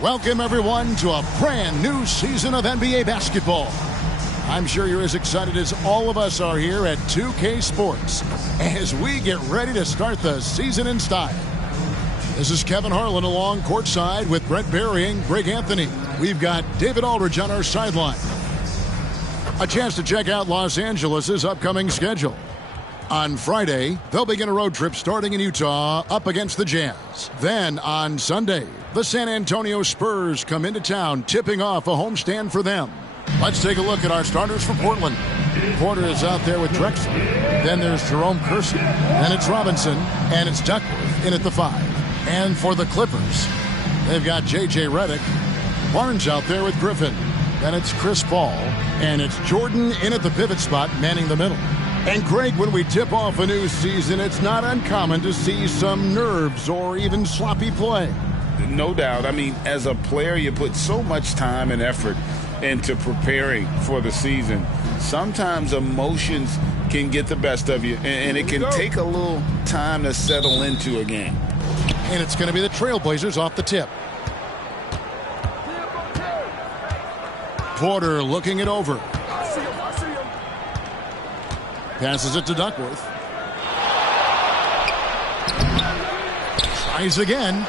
Welcome, everyone, to a brand new season of NBA basketball. I'm sure you're as excited as all of us are here at 2K Sports as we get ready to start the season in style. This is Kevin Harlan along courtside with Brent Barry and Greg Anthony. We've got David Aldridge on our sideline. A chance to check out Los Angeles' upcoming schedule. On Friday, they'll begin a road trip starting in Utah up against the Jazz. Then on Sunday, the San Antonio Spurs come into town, tipping off a homestand for them. Let's take a look at our starters for Portland. Porter is out there with Drexler. Then there's Jerome Kersey. Then it's Robinson. And it's Duckworth in at the 5. And for the Clippers, they've got J.J. Redick. Barnes out there with Griffin. Then it's Chris Paul. And it's Jordan in at the pivot spot, manning the middle. And Greg, when we tip off a new season, it's not uncommon to see some nerves or even sloppy play. No doubt. I mean, as a player, you put so much time and effort into preparing for the season. Sometimes emotions can get the best of you, and it can take a little time to settle into a game. And it's going to be the Trailblazers off the tip. Porter looking it over. Passes it to Duckworth. Tries again.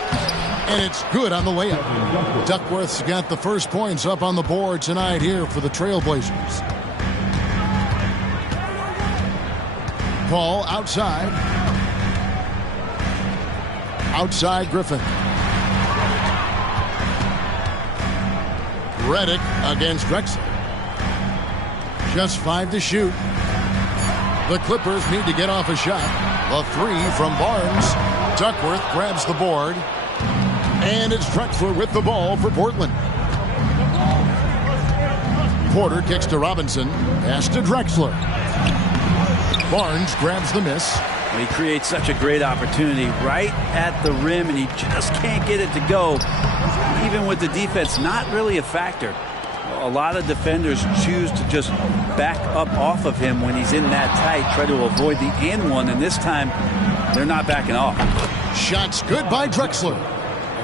And it's good on the layup. Duckworth's got the first points up on the board tonight here for the Trailblazers. Paul outside. Outside Griffin. Redick against Drexler. Just 5 to shoot. The Clippers need to get off a shot. A 3 from Barnes. Duckworth grabs the board. And it's Drexler with the ball for Portland. Porter kicks to Robinson. Pass to Drexler. Barnes grabs the miss. He creates such a great opportunity right at the rim, and he just can't get it to go. Even with the defense not really a factor. A lot of defenders choose to just back up off of him when he's in that tight, try to avoid the and one, and this time they're not backing off. Shots good by Drexler.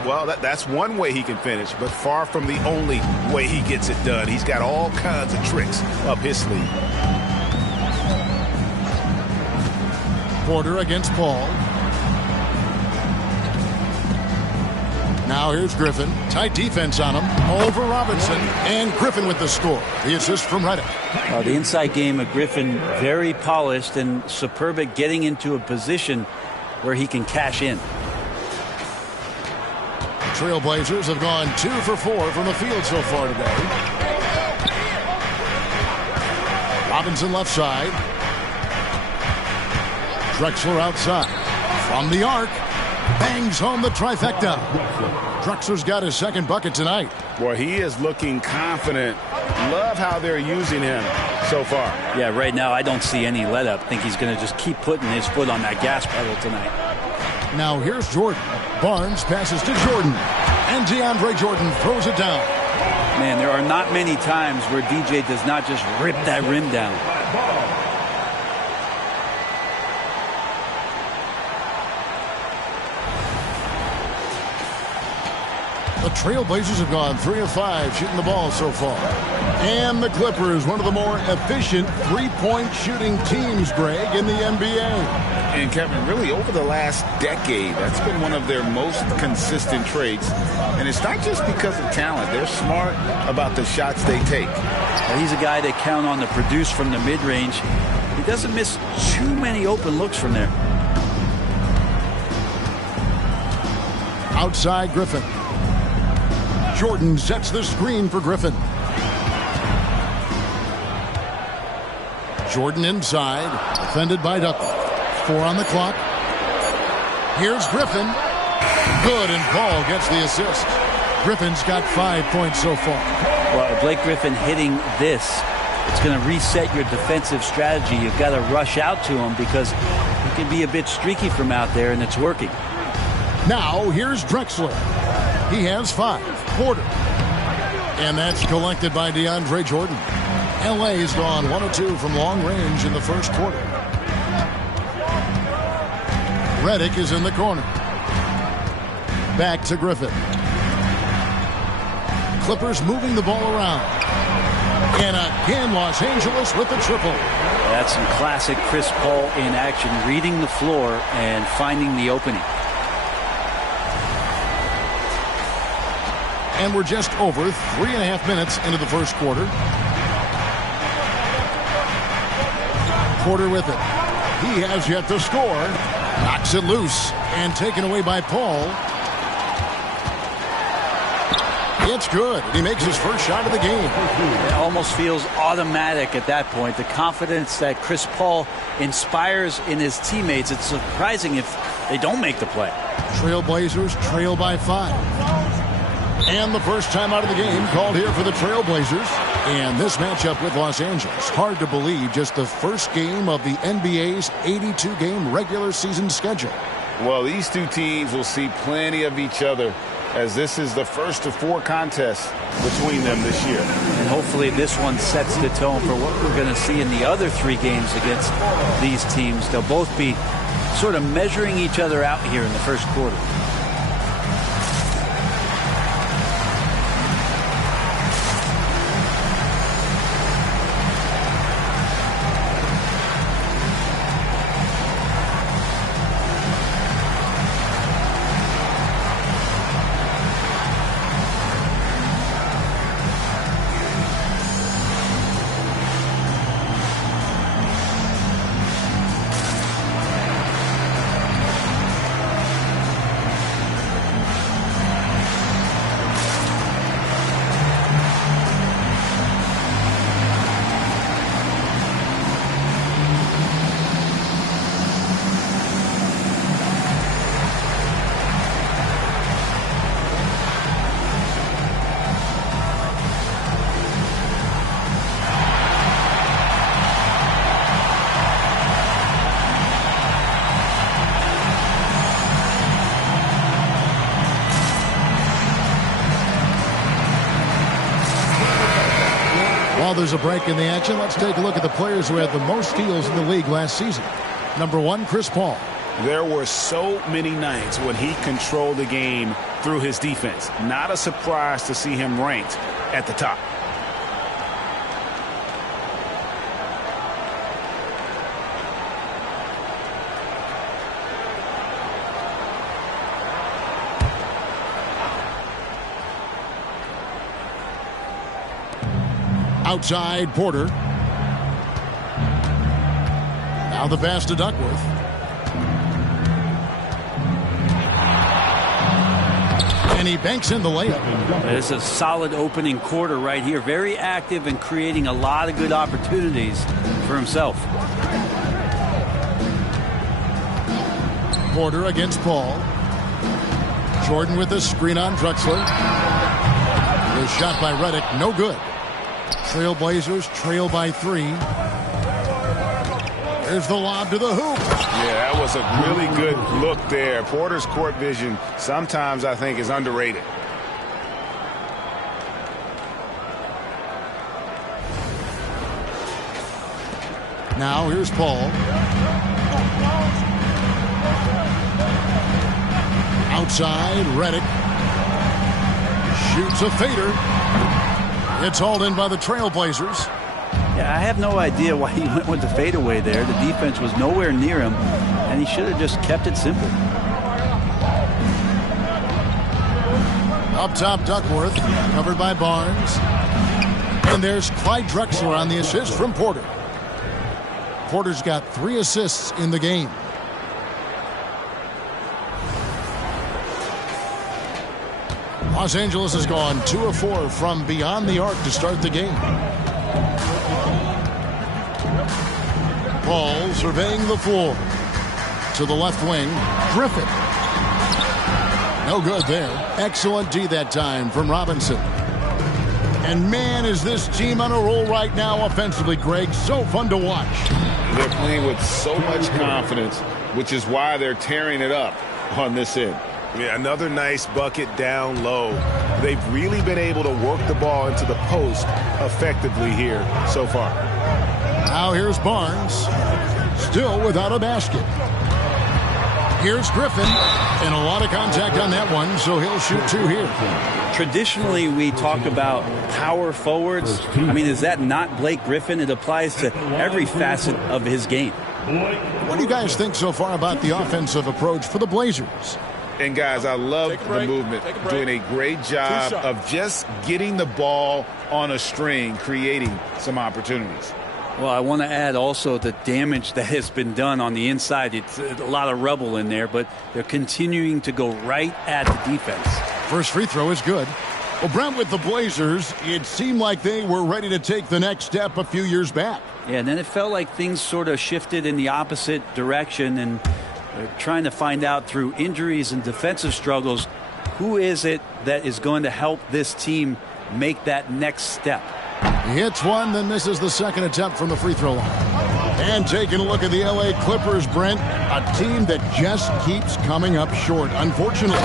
Well, that's one way he can finish, but far from the only way he gets it done. He's got all kinds of tricks up his sleeve. Porter against Paul. Now here's Griffin. Tight defense on him. Over Robinson. And Griffin with the score. The assist from Redick. The inside game of Griffin, very polished and superb at getting into a position where he can cash in. Trailblazers have gone 2 for 4 from the field so far today. Robinson left side. Drexler outside. From the arc. Bangs home the trifecta. Drexler's got his second bucket tonight. Boy, he is looking confident. Love how they're using him so far. Yeah, right now I don't see any let up. I think he's going to just keep putting his foot on that gas pedal tonight. Now here's Jordan. Barnes passes to Jordan. And DeAndre Jordan throws it down. Man, there are not many times where DJ does not just rip that rim down. The Trailblazers have gone 3 of 5 shooting the ball so far. And the Clippers, one of the more efficient three-point shooting teams, Greg, in the NBA. And Kevin, really over the last decade, that's been one of their most consistent traits. And it's not just because of talent. They're smart about the shots they take. He's a guy they count on to produce from the mid-range. He doesn't miss too many open looks from there. Outside Griffin. Jordan sets the screen for Griffin. Jordan inside, defended by Duckworth. 4 on the clock. Here's Griffin. Good, and Paul gets the assist. Griffin's got 5 points so far. Well, Blake Griffin hitting this, it's going to reset your defensive strategy. You've got to rush out to him because he can be a bit streaky from out there, and it's working. Now, here's Drexler. He has 5. Porter. And that's collected by DeAndre Jordan. L.A. has gone 1 of 2 from long range in the first quarter. Redick is in the corner. Back to Griffin. Clippers moving the ball around. And again, Los Angeles with the triple. That's some classic Chris Paul in action, reading the floor and finding the opening. And we're just over 3.5 minutes into the first quarter. Porter with it. He has yet to score. Knocks it loose and taken away by Paul. It's good. He makes his first shot of the game. It almost feels automatic at that point. The confidence that Chris Paul inspires in his teammates. It's surprising if they don't make the play. Trailblazers trail by 5. And the first time out of the game called here for the Trailblazers. And this matchup with Los Angeles. Hard to believe, just the first game of the NBA's 82-game regular season schedule. Well, these two teams will see plenty of each other, as this is the first of 4 contests between them this year. And hopefully this one sets the tone for what we're going to see in the other 3 games against these teams. They'll both be sort of measuring each other out here in the first quarter. While there's a break in the action, let's take a look at the players who had the most steals in the league last season. Number 1, Chris Paul. There were so many nights when he controlled the game through his defense. Not a surprise to see him ranked at the top. Outside, Porter. Now the pass to Duckworth. And he banks in the layup. It's a solid opening quarter right here. Very active and creating a lot of good opportunities for himself. Porter against Paul. Jordan with a screen on Drexler. The shot by Redick, no good. Trailblazers trail by 3. There's the lob to the hoop. Yeah, that was a really good look there. Porter's court vision sometimes, I think, is underrated. Now here's Paul. Outside, Redick. Shoots a fader. It's hauled in by the Trailblazers. Yeah, I have no idea why he went with the fadeaway there. The defense was nowhere near him, and he should have just kept it simple. Up top, Duckworth, covered by Barnes. And there's Clyde Drexler on the assist from Porter. Porter's got 3 assists in the game. Los Angeles has gone 2 of 4 from beyond the arc to start the game. Paul surveying the floor. To the left wing, Griffin. No good there. Excellent D that time from Robinson. And man, is this team on a roll right now offensively, Greg. So fun to watch. They're playing with so much confidence, which is why they're tearing it up on this end. Yeah, another nice bucket down low. They've really been able to work the ball into the post effectively here so far. Now here's Barnes, still without a basket. Here's Griffin, and a lot of contact on that one, so he'll shoot 2 here. Traditionally, we talk about power forwards. I mean, is that not Blake Griffin? It applies to every facet of his game. What do you guys think so far about the offensive approach for the Blazers? And, guys, I love the movement. Doing a great job of just getting the ball on a string, creating some opportunities. Well, I want to add also the damage that has been done on the inside. It's a lot of rubble in there, but they're continuing to go right at the defense. First free throw is good. Well, Brent, with the Blazers, it seemed like they were ready to take the next step a few years back. Yeah, and then it felt like things sort of shifted in the opposite direction, and they're trying to find out through injuries and defensive struggles, who is it that is going to help this team make that next step? He hits one, then misses the second attempt from the free throw line. And taking a look at the L.A. Clippers, Brent, a team that just keeps coming up short, unfortunately.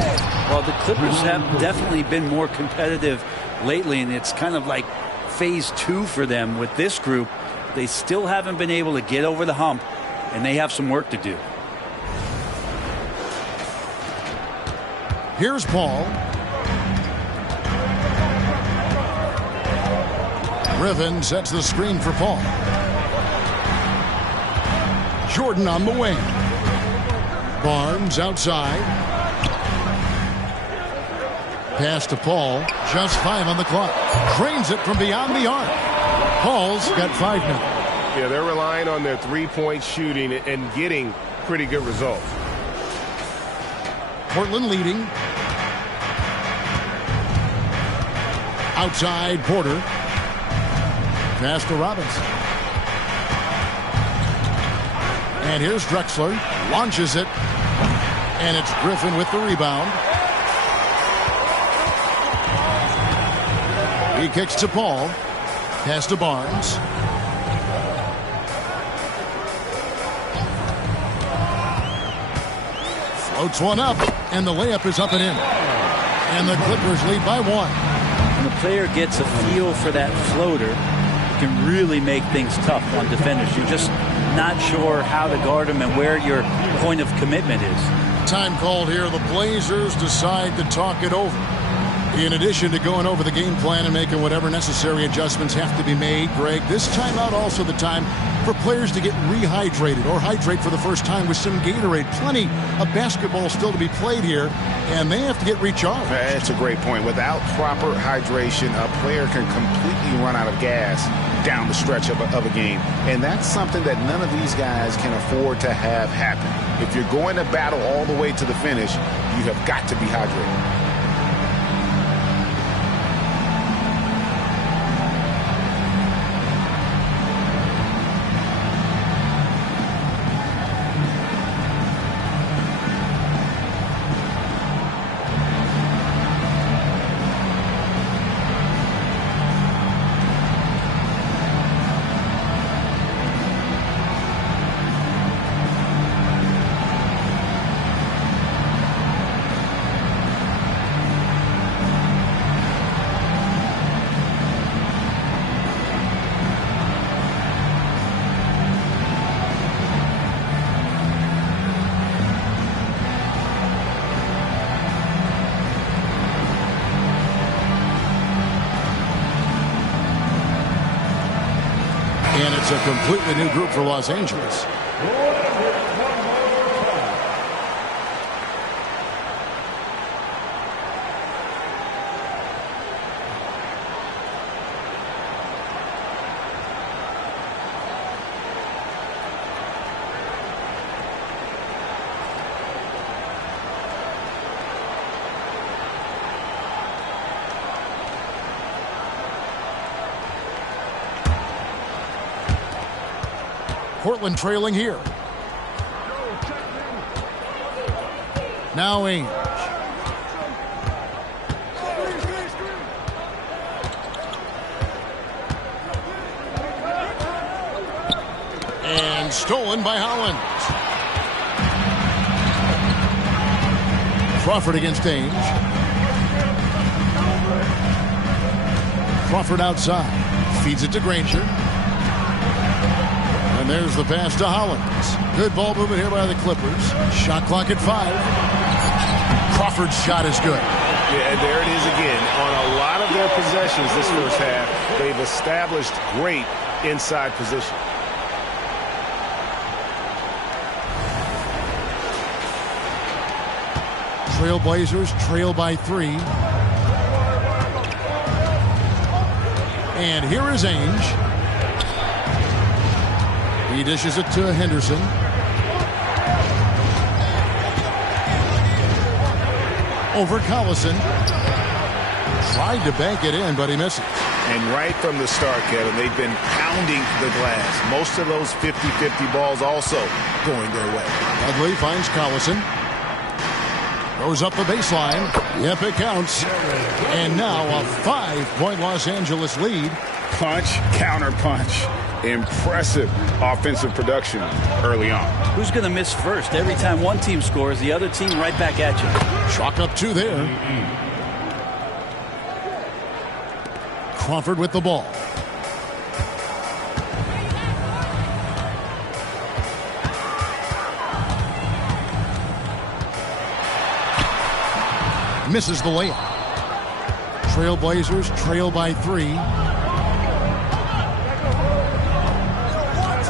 Well, the Clippers have definitely been more competitive lately, and it's kind of like phase 2 for them with this group. They still haven't been able to get over the hump, and they have some work to do. Here's Paul. Griffin sets the screen for Paul. Jordan on the wing. Barnes outside. Pass to Paul. Just 5 on the clock. Drains it from beyond the arc. Paul's got 5 now. Yeah, they're relying on their three-point shooting and getting pretty good results. Portland leading. Outside Porter. Pass to Robinson. And here's Drexler. Launches it. And it's Griffin with the rebound. He kicks to Paul. Pass to Barnes. Floats one up. And the layup is up and in. And the Clippers lead by 1. When the player gets a feel for that floater, can really make things tough on defenders. You're just not sure how to guard them and where your point of commitment is. Time called here. The Blazers decide to talk it over. In addition to going over the game plan and making whatever necessary adjustments have to be made, Greg, this timeout also the time for players to get rehydrated or hydrate for the first time with some Gatorade. Plenty of basketball still to be played here, and they have to get recharged. That's a great point. Without proper hydration, a player can completely run out of gas down the stretch of a game. And that's something that none of these guys can afford to have happen. If you're going to battle all the way to the finish, you have got to be hydrated. And it's a completely new group for Los Angeles. Portland trailing here. Now Ainge. And stolen by Holland. Crawford against Ainge. Crawford outside. Feeds it to Granger. And there's the pass to Hollins. Good ball movement here by the Clippers. Shot clock at 5. Crawford's shot is good. Yeah, and there it is again. On a lot of their possessions this first half, they've established great inside position. Trailblazers trail by 3. And here is Ainge. He dishes it to Henderson. Over Collison. Tried to bank it in, but he misses. And right from the start, Kevin, they've been pounding the glass. Most of those 50-50 balls also going their way. Dudley finds Collison. Goes up the baseline. Yep, it counts. And now a 5-point Los Angeles lead. Punch, counter punch. Impressive offensive production early on. Who's going to miss first? Every time one team scores, the other team right back at you. Chalk up 2 there. Crawford with the ball. Misses the layup. Trailblazers trail by 3.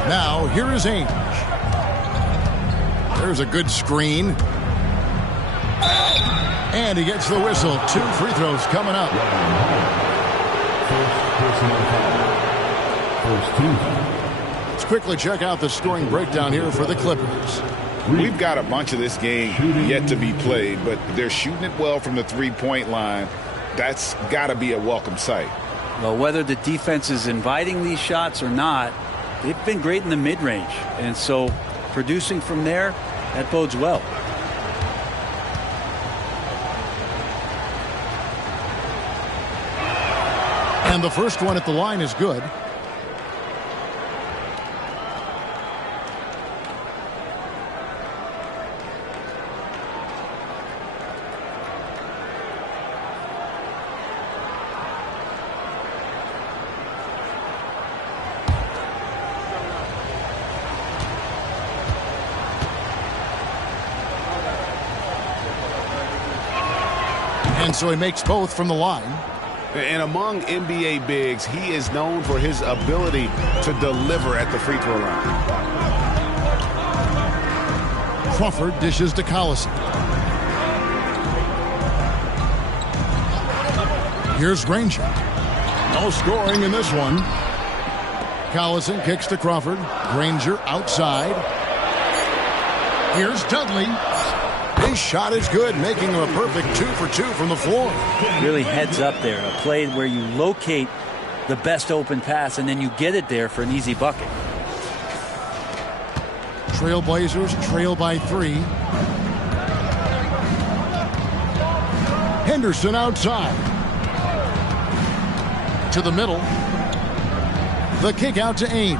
Now, here is Ainge. There's a good screen. And he gets the whistle. 2 free throws coming up. Let's quickly check out the scoring breakdown here for the Clippers. We've got a bunch of this game yet to be played, but they're shooting it well from the three-point line. That's got to be a welcome sight. Well, whether the defense is inviting these shots or not, they've been great in the mid-range. And so producing from there, that bodes well. And the first one at the line is good. And so he makes both from the line. And among NBA bigs, he is known for his ability to deliver at the free throw line. Crawford dishes to Collison. Here's Granger. No scoring in this one. Collison kicks to Crawford. Granger outside. Here's Dudley. His shot is good, making him a perfect 2 for 2 from the floor. Really heads up there. A play where you locate the best open pass and then you get it there for an easy bucket. Trailblazers trail by 3. Henderson outside. To the middle. The kick out to Ainge.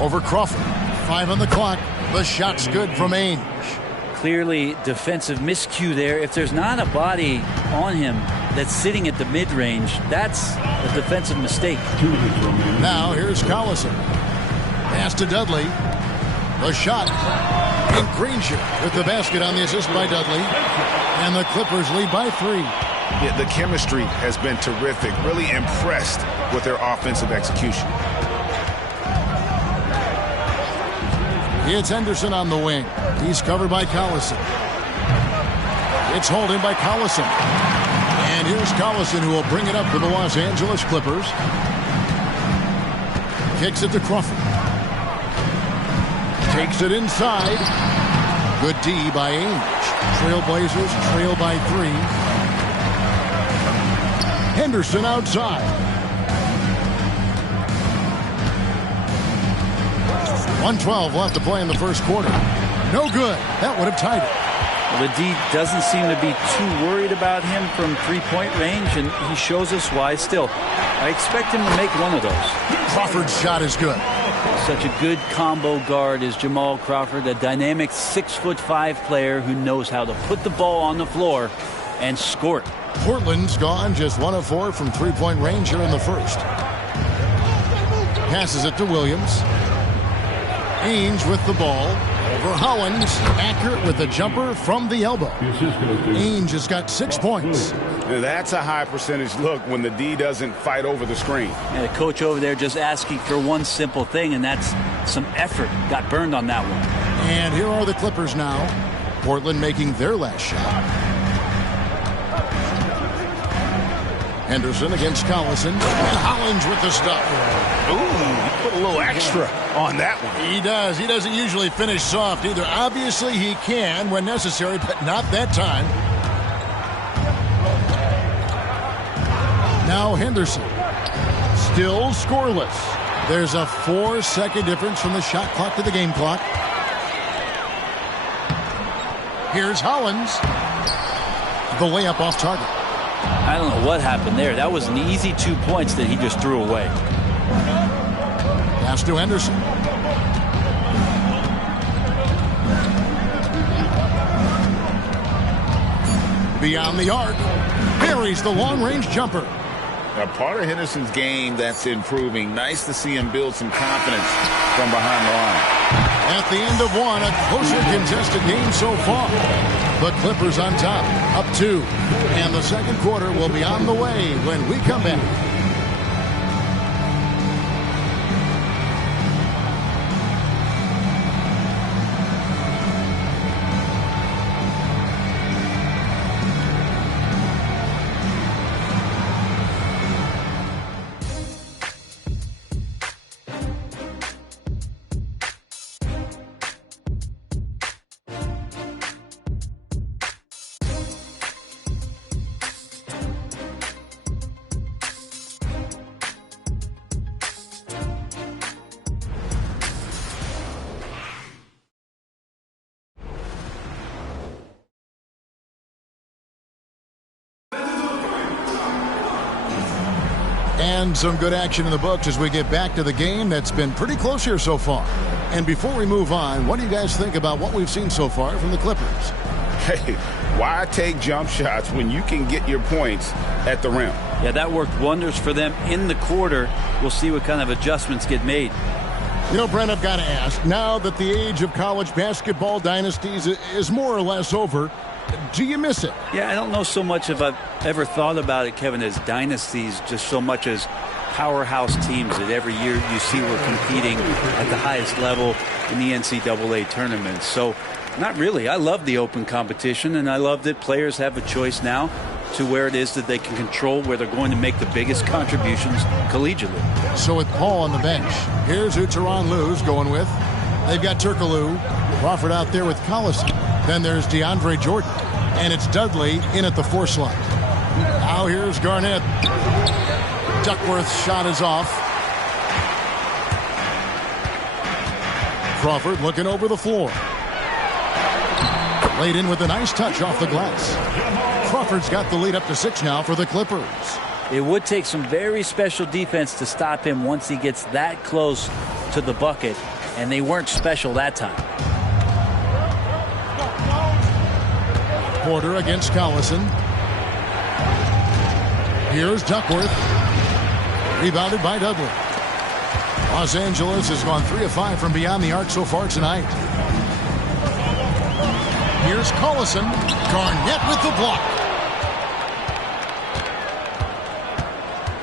Over Crawford. 5 on the clock. The shot's good from Ainge. Clearly defensive miscue there. If there's not a body on him that's sitting at the mid-range, that's a defensive mistake. Now here's Collison. Pass to Dudley. The shot. And Granger with the basket on the assist by Dudley. And the Clippers lead by 3. Yeah, the chemistry has been terrific. Really impressed with their offensive execution. It's Henderson on the wing. He's covered by Collison. It's hauled in by Collison. And here's Collison, who will bring it up for the Los Angeles Clippers. Kicks it to Crawford. Takes it inside. Good D by Ainge. Trailblazers trail by 3. Henderson outside. 1:12 left to play in the first quarter. No good. That would have tied it. Well, the D doesn't seem to be too worried about him from three-point range, and he shows us why still. I expect him to make one of those. Crawford's shot is good. Such a good combo guard is Jamal Crawford, a dynamic 6'5" player who knows how to put the ball on the floor and score it. Portland's gone just 1 of 4 from three-point range here in the first. Passes it to Williams. Ainge with the ball. Over Hollins. Accurate with the jumper from the elbow. Ainge has got 6 points. That's a high percentage look when the D doesn't fight over the screen. And the coach over there just asking for one simple thing, and that's some effort. Got burned on that one. And here are the Clippers now. Portland making their last shot. Henderson against Collison. And Hollins with the stuff. Ooh, he put a little extra on that one. He does. He doesn't usually finish soft either. Obviously, he can when necessary, but not that time. Now Henderson. Still scoreless. There's a 4-second difference from the shot clock to the game clock. Here's Hollins. The layup off target. I don't know what happened there. That was an easy 2 points that he just threw away. Pass to Henderson. Beyond the arc. Buries the long-range jumper. A part of Henderson's game that's improving. Nice to see him build some confidence from behind the line. At the end of one, a closer contested game so far. The Clippers on top, up 2. And the second quarter will be on the way when we come back. And some good action in the books as we get back to the game that's been pretty close here so far. And before we move on, what do you guys think about what we've seen so far from the Clippers? Hey, why take jump shots when you can get your points at the rim? Yeah, that worked wonders for them in the quarter. We'll see what kind of adjustments get made. You know, Brent, I've got to ask, now that the age of college basketball dynasties is more or less over, do you miss it? Yeah, I don't know so much if I've ever thought about it, Kevin, as dynasties, just so much as powerhouse teams that every year you see we're competing at the highest level in the NCAA tournament. So, not really. I love the open competition, and I love that players have a choice now to where it is that they can control where they're going to make the biggest contributions collegiately. So with Paul on the bench, here's who Tyronn Lue's going with. They've got Turkoglu, Crawford out there with Collison. Then there's DeAndre Jordan, and it's Dudley in at the 4 slot. Now here's Garnett. Duckworth's shot is off. Crawford looking over the floor. Laid in with a nice touch off the glass. Crawford's got the lead up to 6 now for the Clippers. It would take some very special defense to stop him once he gets that close to the bucket, and they weren't special that time. Porter against Collison. Here's Duckworth. Rebounded by Dudley. Los Angeles has gone 3 of 5 from beyond the arc so far tonight. Here's Collison. Garnett with the block.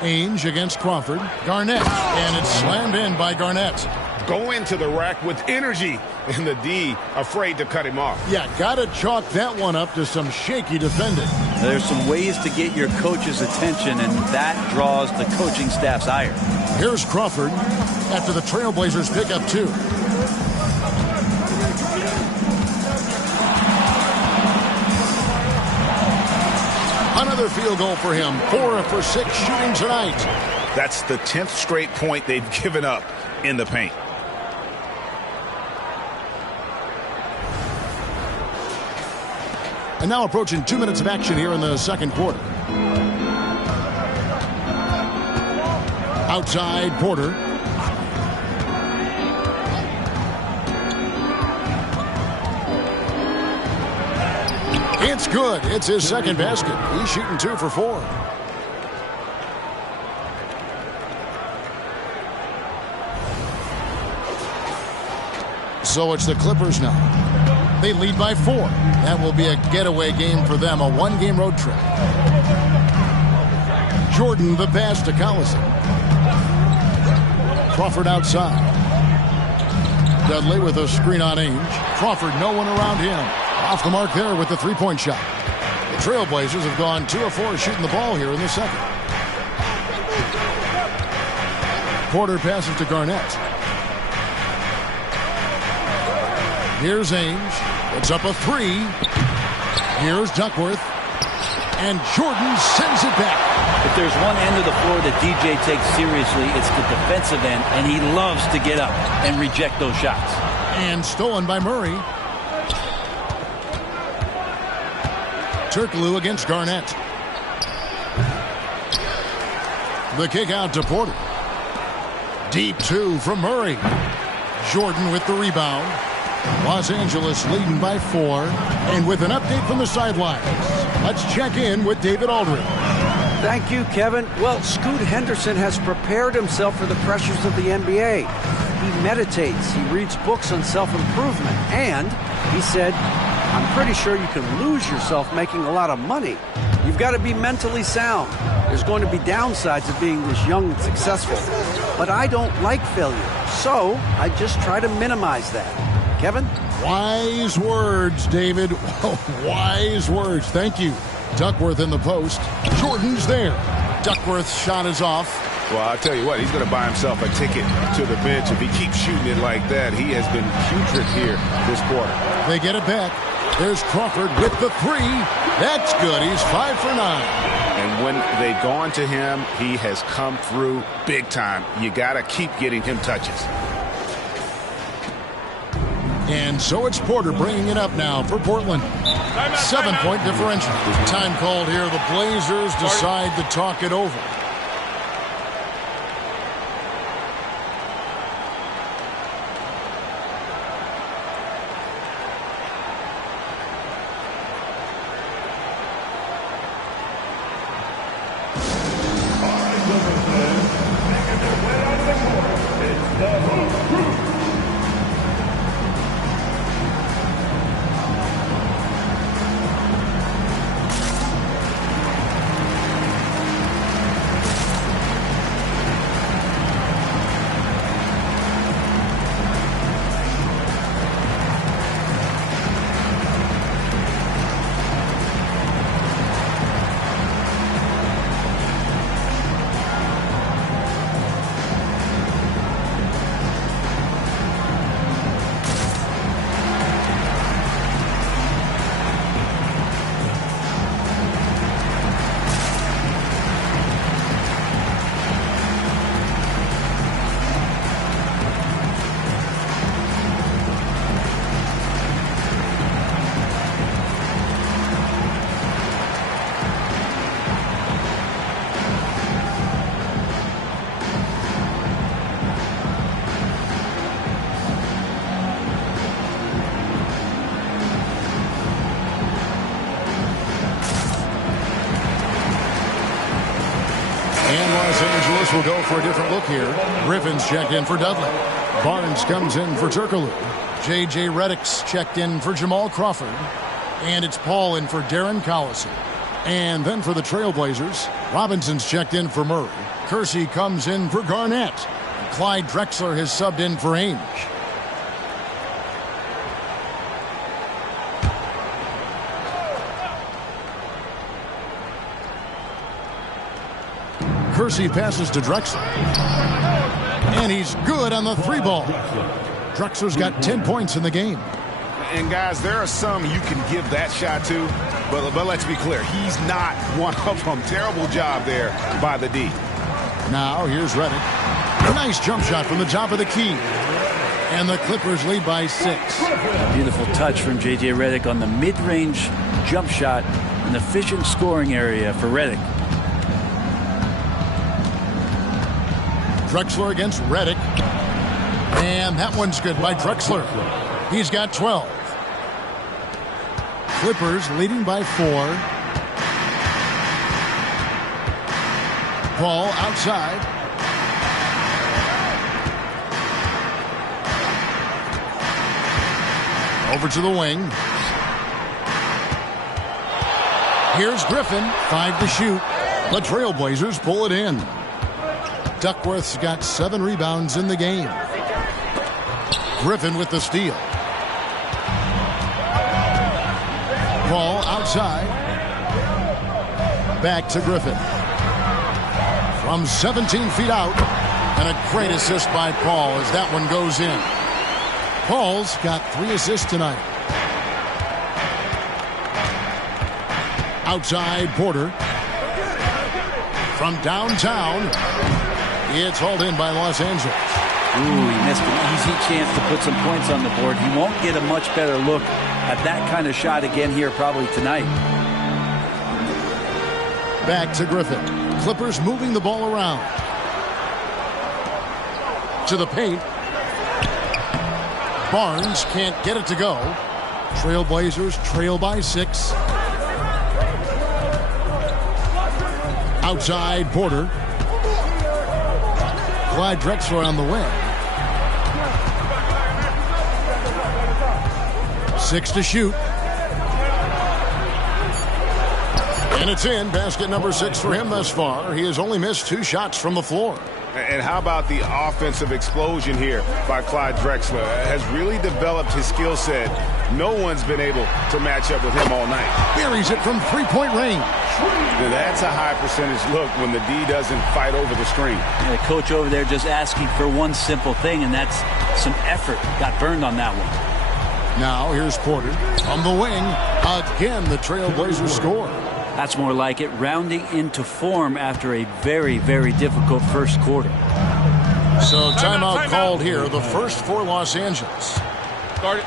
Ainge against Crawford. Garnett. And it's slammed in by Garnett. Go into the rack with energy, and the D afraid to cut him off. Yeah, got to chalk that one up to some shaky defending. There's some ways to get your coach's attention, and that draws the coaching staff's ire. Here's Crawford after the Trailblazers pick up 2. Another field goal for him. 4 for 6 shooting tonight. That's the 10th straight point they've given up in the paint. And now approaching 2 minutes of action here in the second quarter. Outside, Porter. It's good. It's his second basket. He's shooting 2 for 4. So it's the Clippers now. They lead by 4. That will be a getaway game for them, a one-game road trip. Jordan, the pass to Collison. Crawford outside. Dudley with a screen on Ainge. Crawford, no one around him. Off the mark there with the three-point shot. The Trailblazers have gone 2 of 4 shooting the ball here in the second. Porter passes to Garnett. Here's Ainge. It's up a 3. Here's Duckworth. And Jordan sends it back. If there's one end of the floor that DJ takes seriously, it's the defensive end, and he loves to get up and reject those shots. And stolen by Murray. Turkoglu against Garnett. The kick out to Porter. Deep 2 from Murray. Jordan with the rebound. Los Angeles leading by 4. And with an update from the sidelines, let's check in with David Aldridge. Thank you, Kevin. Well, Scoot Henderson has prepared himself for the pressures of the NBA. He meditates, he reads books on self-improvement, and he said, I'm pretty sure you can lose yourself making a lot of money. You've got to be mentally sound. There's going to be downsides of being this young and successful. But I don't like failure, so I just try to minimize that. Kevin? Wise words, David. Wise words. Thank you. Duckworth in the post. Jordan's there. Duckworth's shot is off. Well, I'll tell you what, he's going to buy himself a ticket to the bench. If he keeps shooting it like that, he has been putrid here this quarter. They get it back. There's Crawford with the 3. That's good. He's 5 for 9. And when they've gone to him, he has come through big time. You got to keep getting him touches. And so it's Porter bringing it up now for Portland. 7-point differential. Time called here. The Blazers decide to talk it over. Will go for a different look here. Griffin's checked in for Dudley. Barnes comes in for Turkoglu. J.J. Redick's checked in for Jamal Crawford. And it's Paul in for Darren Collison. And then for the Trailblazers, Robinson's checked in for Murray. Kersey comes in for Garnett. Clyde Drexler has subbed in for Ainge. Kersey passes to Drexler. And he's good on the 3-ball. Drexler's got 10 points in the game. And, guys, there are some you can give that shot to, but let's be clear. He's not one of them. Terrible job there by the D. Now, here's Redick. A nice jump shot from the top of the key. And the Clippers lead by 6. Beautiful touch from J.J. Redick on the mid-range jump shot. An efficient scoring area for Redick. Drexler against Redick. And that one's good by Drexler. He's got 12. Clippers leading by 4. Paul outside. Over to the wing. Here's Griffin. 5 to shoot. The Trailblazers pull it in. Duckworth's got 7 rebounds in the game. Griffin with the steal. Paul outside. Back to Griffin. From 17 feet out. And a great assist by Paul as that one goes in. Paul's got 3 assists tonight. Outside Porter. From downtown. It's hauled in by Los Angeles. Ooh, he missed an easy chance to put some points on the board. He won't get a much better look at that kind of shot again here probably tonight. Back to Griffin. Clippers moving the ball around. To the paint. Barnes can't get it to go. Trailblazers trail by 6. Outside Porter. Clyde Drexler on the wing. 6 to shoot. And it's in. Basket number 6 for him thus far. He has only missed 2 shots from the floor. And how about the offensive explosion here by Clyde Drexler? Has really developed his skill set. No one's been able to match up with him all night. Buries it from 3-point range. Now that's a high percentage look when the D doesn't fight over the screen. And the coach over there just asking for one simple thing, and that's some effort. Got burned on that one. Now here's Porter on the wing. Again, the Trailblazers score. That's more like it, rounding into form after a very, very difficult first quarter. So timeout called here, the first for Los Angeles. Guard it.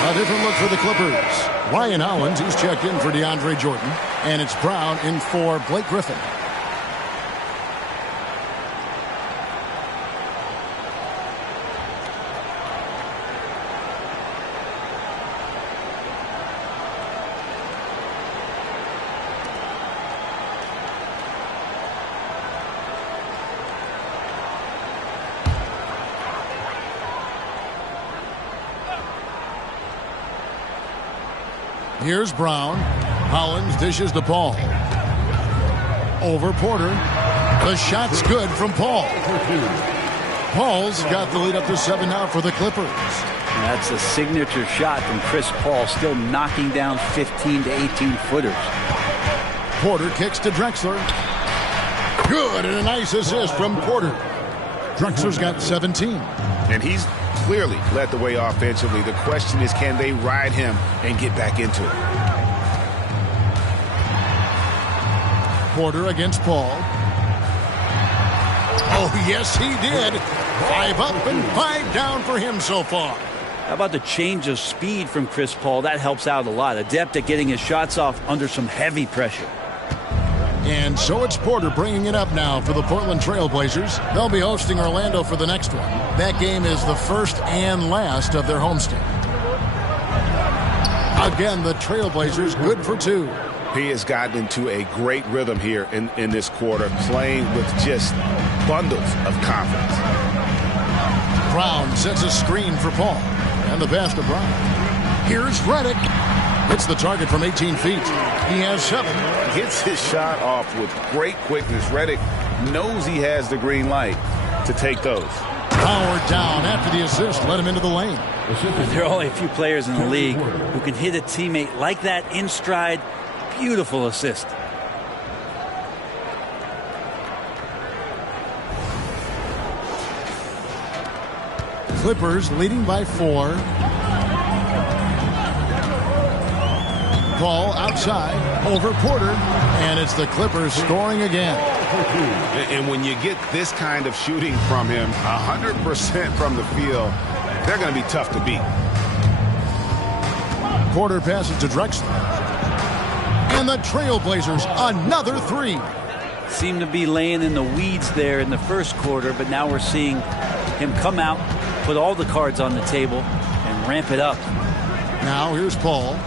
A different look for the Clippers. Ryan Hollins, he's checked in for DeAndre Jordan. And it's Brown in for Blake Griffin. Here's Brown. Hollins dishes to Paul. Over Porter. The shot's good from Paul. Paul's got the lead up to 7 now for the Clippers. That's a signature shot from Chris Paul, still knocking down 15 to 18 footers. Porter kicks to Drexler. Good, and a nice assist from Porter. Drexler's got 17. And he's clearly led the way offensively. The question is, can they ride him and get back into it? Porter against Paul. Oh, yes, he did. 5 up and 5 down for him so far. How about the change of speed from Chris Paul? That helps out a lot. Adept at getting his shots off under some heavy pressure. And so it's Porter bringing it up now for the Portland Trail Blazers. They'll be hosting Orlando for the next one. That game is the first and last of their homestand. Again, the Trail Blazers good for 2. He has gotten into a great rhythm here in this quarter, playing with just bundles of confidence. Brown sets a screen for Paul. And the pass to Brown. Here's Redick. Hits the target from 18 feet. He has 7. Gets his shot off with great quickness. Redick knows he has the green light to take those. Powered down after the assist. Let him into the lane. There are only a few players in the league who can hit a teammate like that in stride. Beautiful assist. Clippers leading by 4. Paul outside over Porter, and it's the Clippers scoring again. And when you get this kind of shooting from him, 100% from the field, they're going to be tough to beat. Porter passes to Drexler. And the Trailblazers, another 3. Seemed to be laying in the weeds there in the first quarter, but now we're seeing him come out, put all the cards on the table, and ramp it up. Now here's Paul.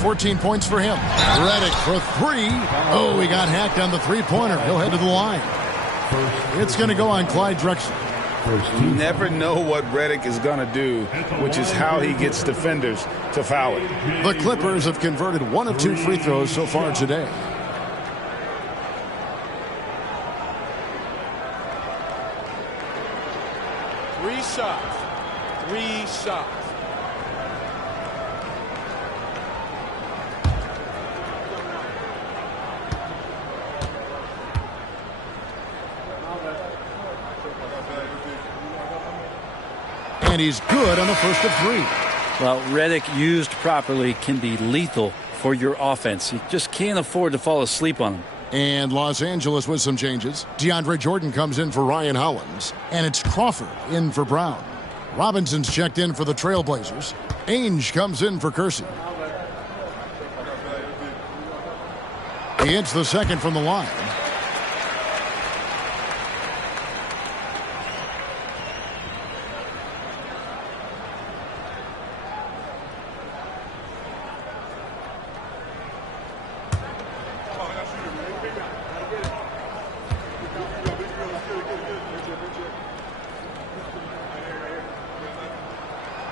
14 points for him. Redick for 3. Oh, he got hacked on the three-pointer. He'll head to the line. It's going to go on Clyde Drexler. You never know what Redick is going to do, which is how he gets defenders to foul it. The Clippers have converted 1 of 2 free throws so far today. Three shots. And he's good on the first of 3. Well, Redick used properly can be lethal for your offense. You just can't afford to fall asleep on him. And Los Angeles with some changes. DeAndre Jordan comes in for Ryan Hollins. And it's Crawford in for Brown. Robinson's checked in for the Trailblazers. Ainge comes in for Kersey. He hits the second from the line.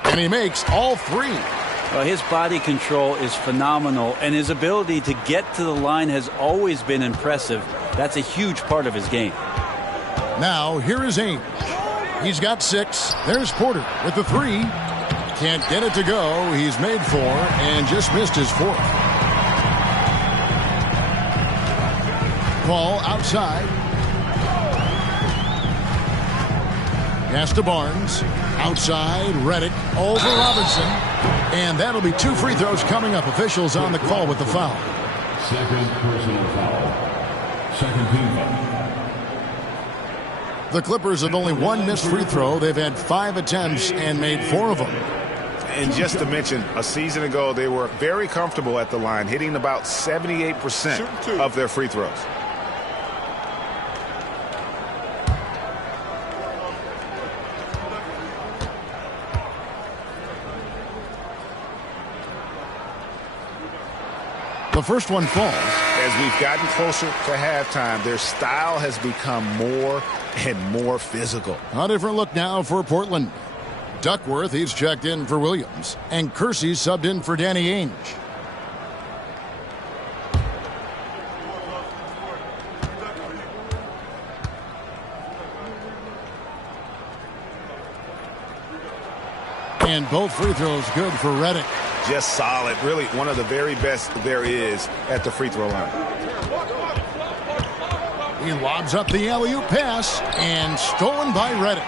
And he makes all 3. Well, his body control is phenomenal, and his ability to get to the line has always been impressive. That's a huge part of his game. Now, here is Ainge. He's got 6. There's Porter with the 3. Can't get it to go. He's made 4 and just missed his 4th. Paul outside. Pass to Barnes. Outside, Redick over Robinson. And that'll be 2 free throws coming up. Officials on the call with the foul. Second personal foul. Second team foul. The Clippers have only 1 missed free throw. They've had 5 attempts and made 4 of them. And just to mention, a season ago, they were very comfortable at the line, hitting about 78% of their free throws. The first one falls. As we've gotten closer to halftime, their style has become more and more physical. A different look now for Portland. Duckworth, he's checked in for Williams. And Kersey subbed in for Danny Ainge. And both free throws good for Redick. Just solid. Really one of the very best there is at the free throw line. He lobs up the alley-oop pass and stolen by Redick.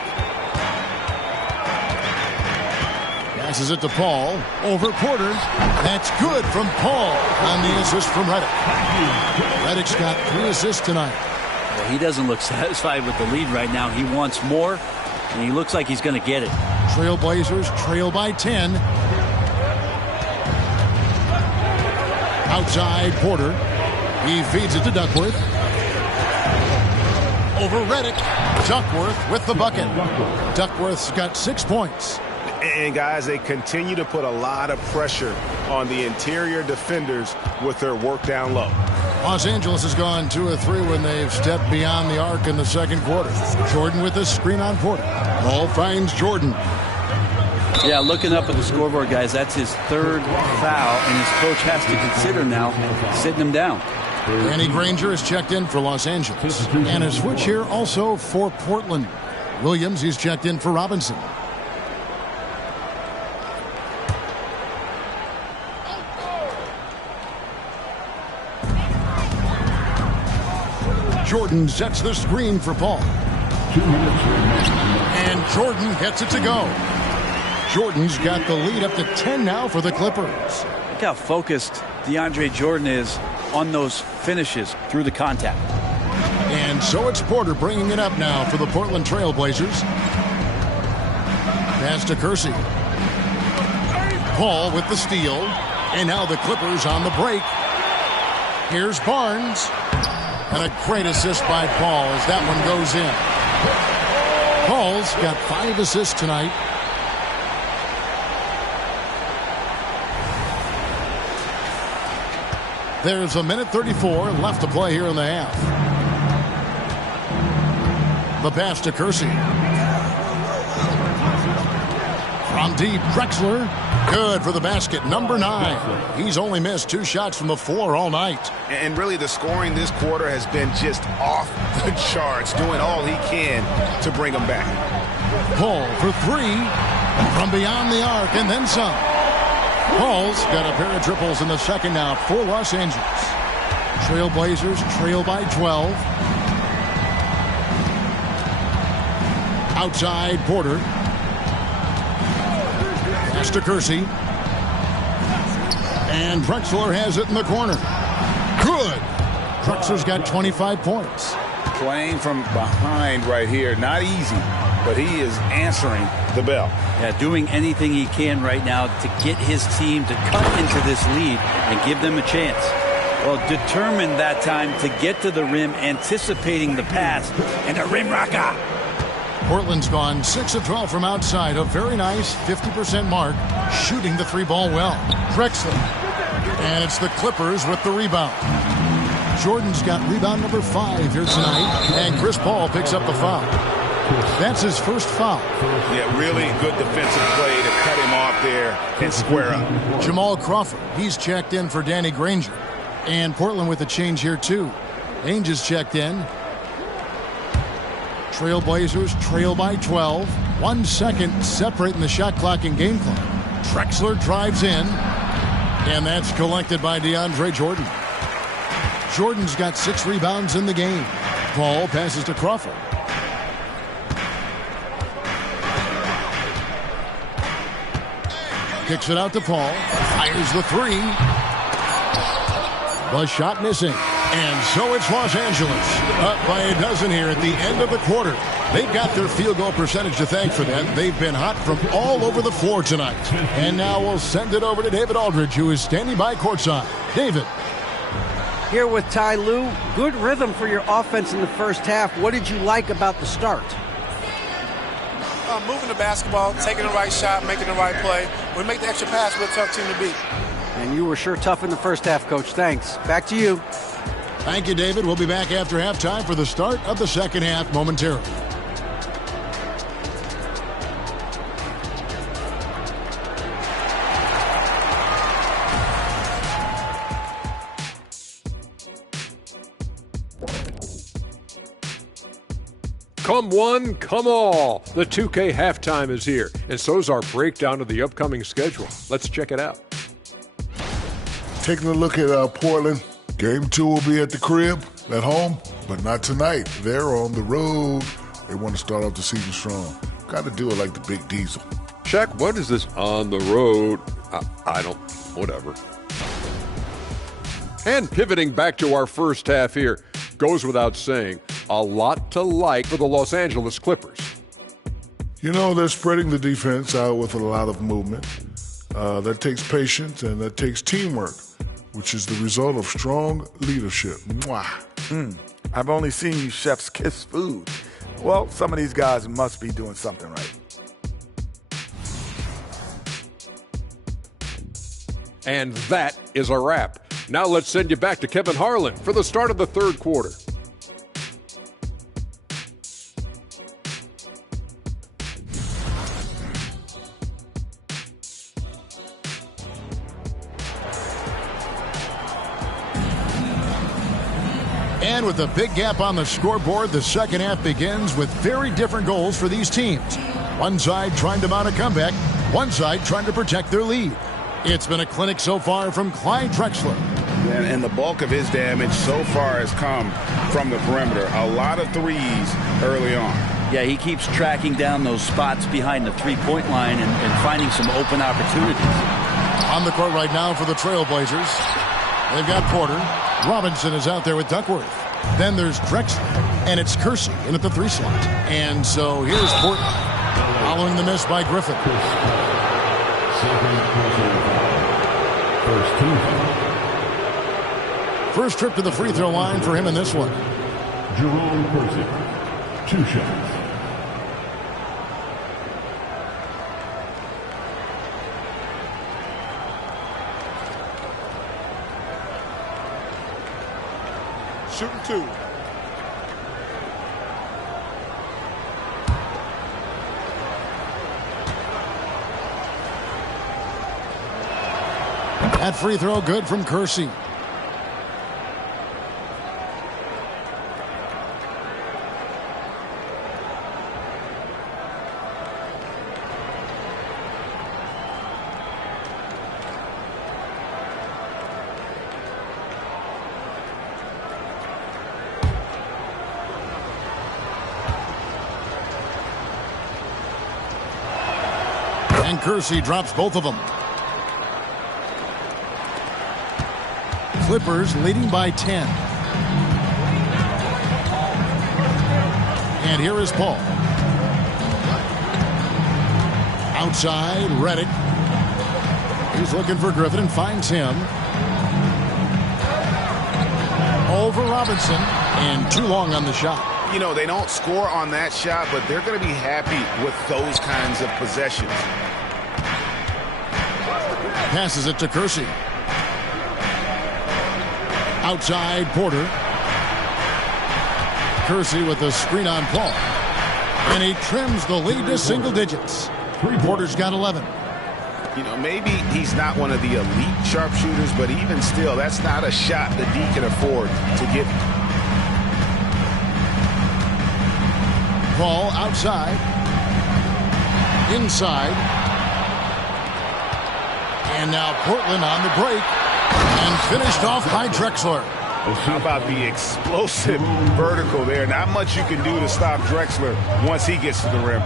Passes it to Paul over Porter. That's good from Paul on the assist from Redick. Redick's got 3 assists tonight. Well, he doesn't look satisfied with the lead right now. He wants more, and he looks like he's going to get it. Trailblazers trail by 10. Outside Porter. He feeds it to Duckworth. Over Reddick. Duckworth with the bucket. Duckworth's got 6 points. And, guys, they continue to put a lot of pressure on the interior defenders with their work down low. Los Angeles has gone 2 of 3 when they've stepped beyond the arc in the second quarter. Jordan with a screen on Porter. Ball finds Jordan. Yeah, looking up at the scoreboard, guys, that's his 3rd foul, and his coach has to consider now sitting him down. Danny Granger is checked in for Los Angeles. And a switch here also for Portland. Williams, he's checked in for Robinson. Jordan sets the screen for Paul. And Jordan gets it to go. Jordan's got the lead up to 10 now for the Clippers. Look how focused DeAndre Jordan is on those finishes through the contact. And so it's Porter bringing it up now for the Portland Trail Blazers. Pass to Kersey. Paul with the steal. And now the Clippers on the break. Here's Barnes. And a great assist by Paul as that one goes in. Paul's got 5 assists tonight. There's a minute 34 left to play here in the half. The pass to Kersey. From deep, Drexler. Good for the basket, number 9. He's only missed 2 shots from the floor all night. And really the scoring this quarter has been just off the charts, doing all he can to bring them back. Paul for 3 from beyond the arc and then some. Paul's got a pair of triples in the second now for Los Angeles. Trailblazers trail by 12. Outside Porter. Pass to Kersey. And Drexler has it in the corner. Good. Drexler's got 25 points. Playing from behind right here. Not easy, but he is answering the bell. Yeah, doing anything he can right now to get his team to cut into this lead and give them a chance. Well, determined that time to get to the rim, anticipating the pass, and a rim rocker. Portland's gone 6 of 12 from outside. A very nice 50% mark. Shooting the 3-ball well. Drexler. And it's the Clippers with the rebound. Jordan's got rebound number 5 here tonight. And Chris Paul picks up the foul. That's his first foul. Yeah, really good defensive play to cut him off there and square up. Jamal Crawford, he's checked in for Danny Granger. And Portland with a change here too. Ainge is checked in. Trailblazers trail by 12. 1 second separating the shot clock and game clock. Drexler drives in. And that's collected by DeAndre Jordan. Jordan's got 6 rebounds in the game. Paul passes to Crawford. Kicks it out to Paul. Fires the 3. The shot missing. And so it's Los Angeles. Up by a dozen here at the end of the quarter. They've got their field goal percentage to thank for that. They've been hot from all over the floor tonight. And now we'll send it over to David Aldridge, who is standing by courtside. David. Here with Ty Lue. Good rhythm for your offense in the first half. What did you like about the start? Moving the basketball, taking the right shot, making the right play. When we make the extra pass, we're a tough team to beat. And you were sure tough in the first half, Coach. Thanks. Back to you. Thank you, David. We'll be back after halftime for the start of the second half momentarily. Come one, come all. The 2K halftime is here, and so's our breakdown of the upcoming schedule. Let's check it out. Taking a look at Portland, Game 2 will be at the crib, at home, but not tonight. They're on the road. They want to start off the season strong. Got to do it like the Big Diesel. Shaq, what is this on the road? I don't, whatever. And pivoting back to our first half here, goes without saying, a lot to like for the Los Angeles Clippers. You know, they're spreading the defense out with a lot of movement. That takes patience and that takes teamwork. which is the result of strong leadership. Mwah. I've only seen you chefs kiss food. Well, some of these guys must be doing something right. And that is a wrap. Now let's send you back to Kevin Harlan for the start of the third quarter. And with a big gap on the scoreboard, the second half begins with very different goals for these teams. One side trying to mount a comeback, one side trying to protect their lead. It's been a clinic so far from Clyde Drexler. And the bulk of his damage so far has come from the perimeter. A lot of threes early on. Yeah, he keeps tracking down those spots behind the three-point line and finding some open opportunities. On the court right now for the Trailblazers, they've got Porter. Robinson is out there with Duckworth. Then there's Drexler, and it's Kersey in at the 3 slot. And so here's Portland, following the miss by Griffin. First trip to the free throw line for him in this one. Jerome Kersey, 2 shots. Shooting 2. That free throw good from Kersey. And Kersey drops both of them. Clippers leading by 10. And here is Paul. Outside, Redick. He's looking for Griffin and finds him. Over Robinson. And too long on the shot. You know, they don't score on that shot, but they're going to be happy with those kinds of possessions. Passes it to Kersey. Outside, Porter. Kersey with the screen on Paul. And he trims the lead to single digits. Porter's got 11. You know, maybe he's not one of the elite sharpshooters, but even still, that's not a shot that D can afford to get. Paul outside. Inside. And now Portland on the break. And finished off by Drexler. How about the explosive vertical there? Not much you can do to stop Drexler once he gets to the rim.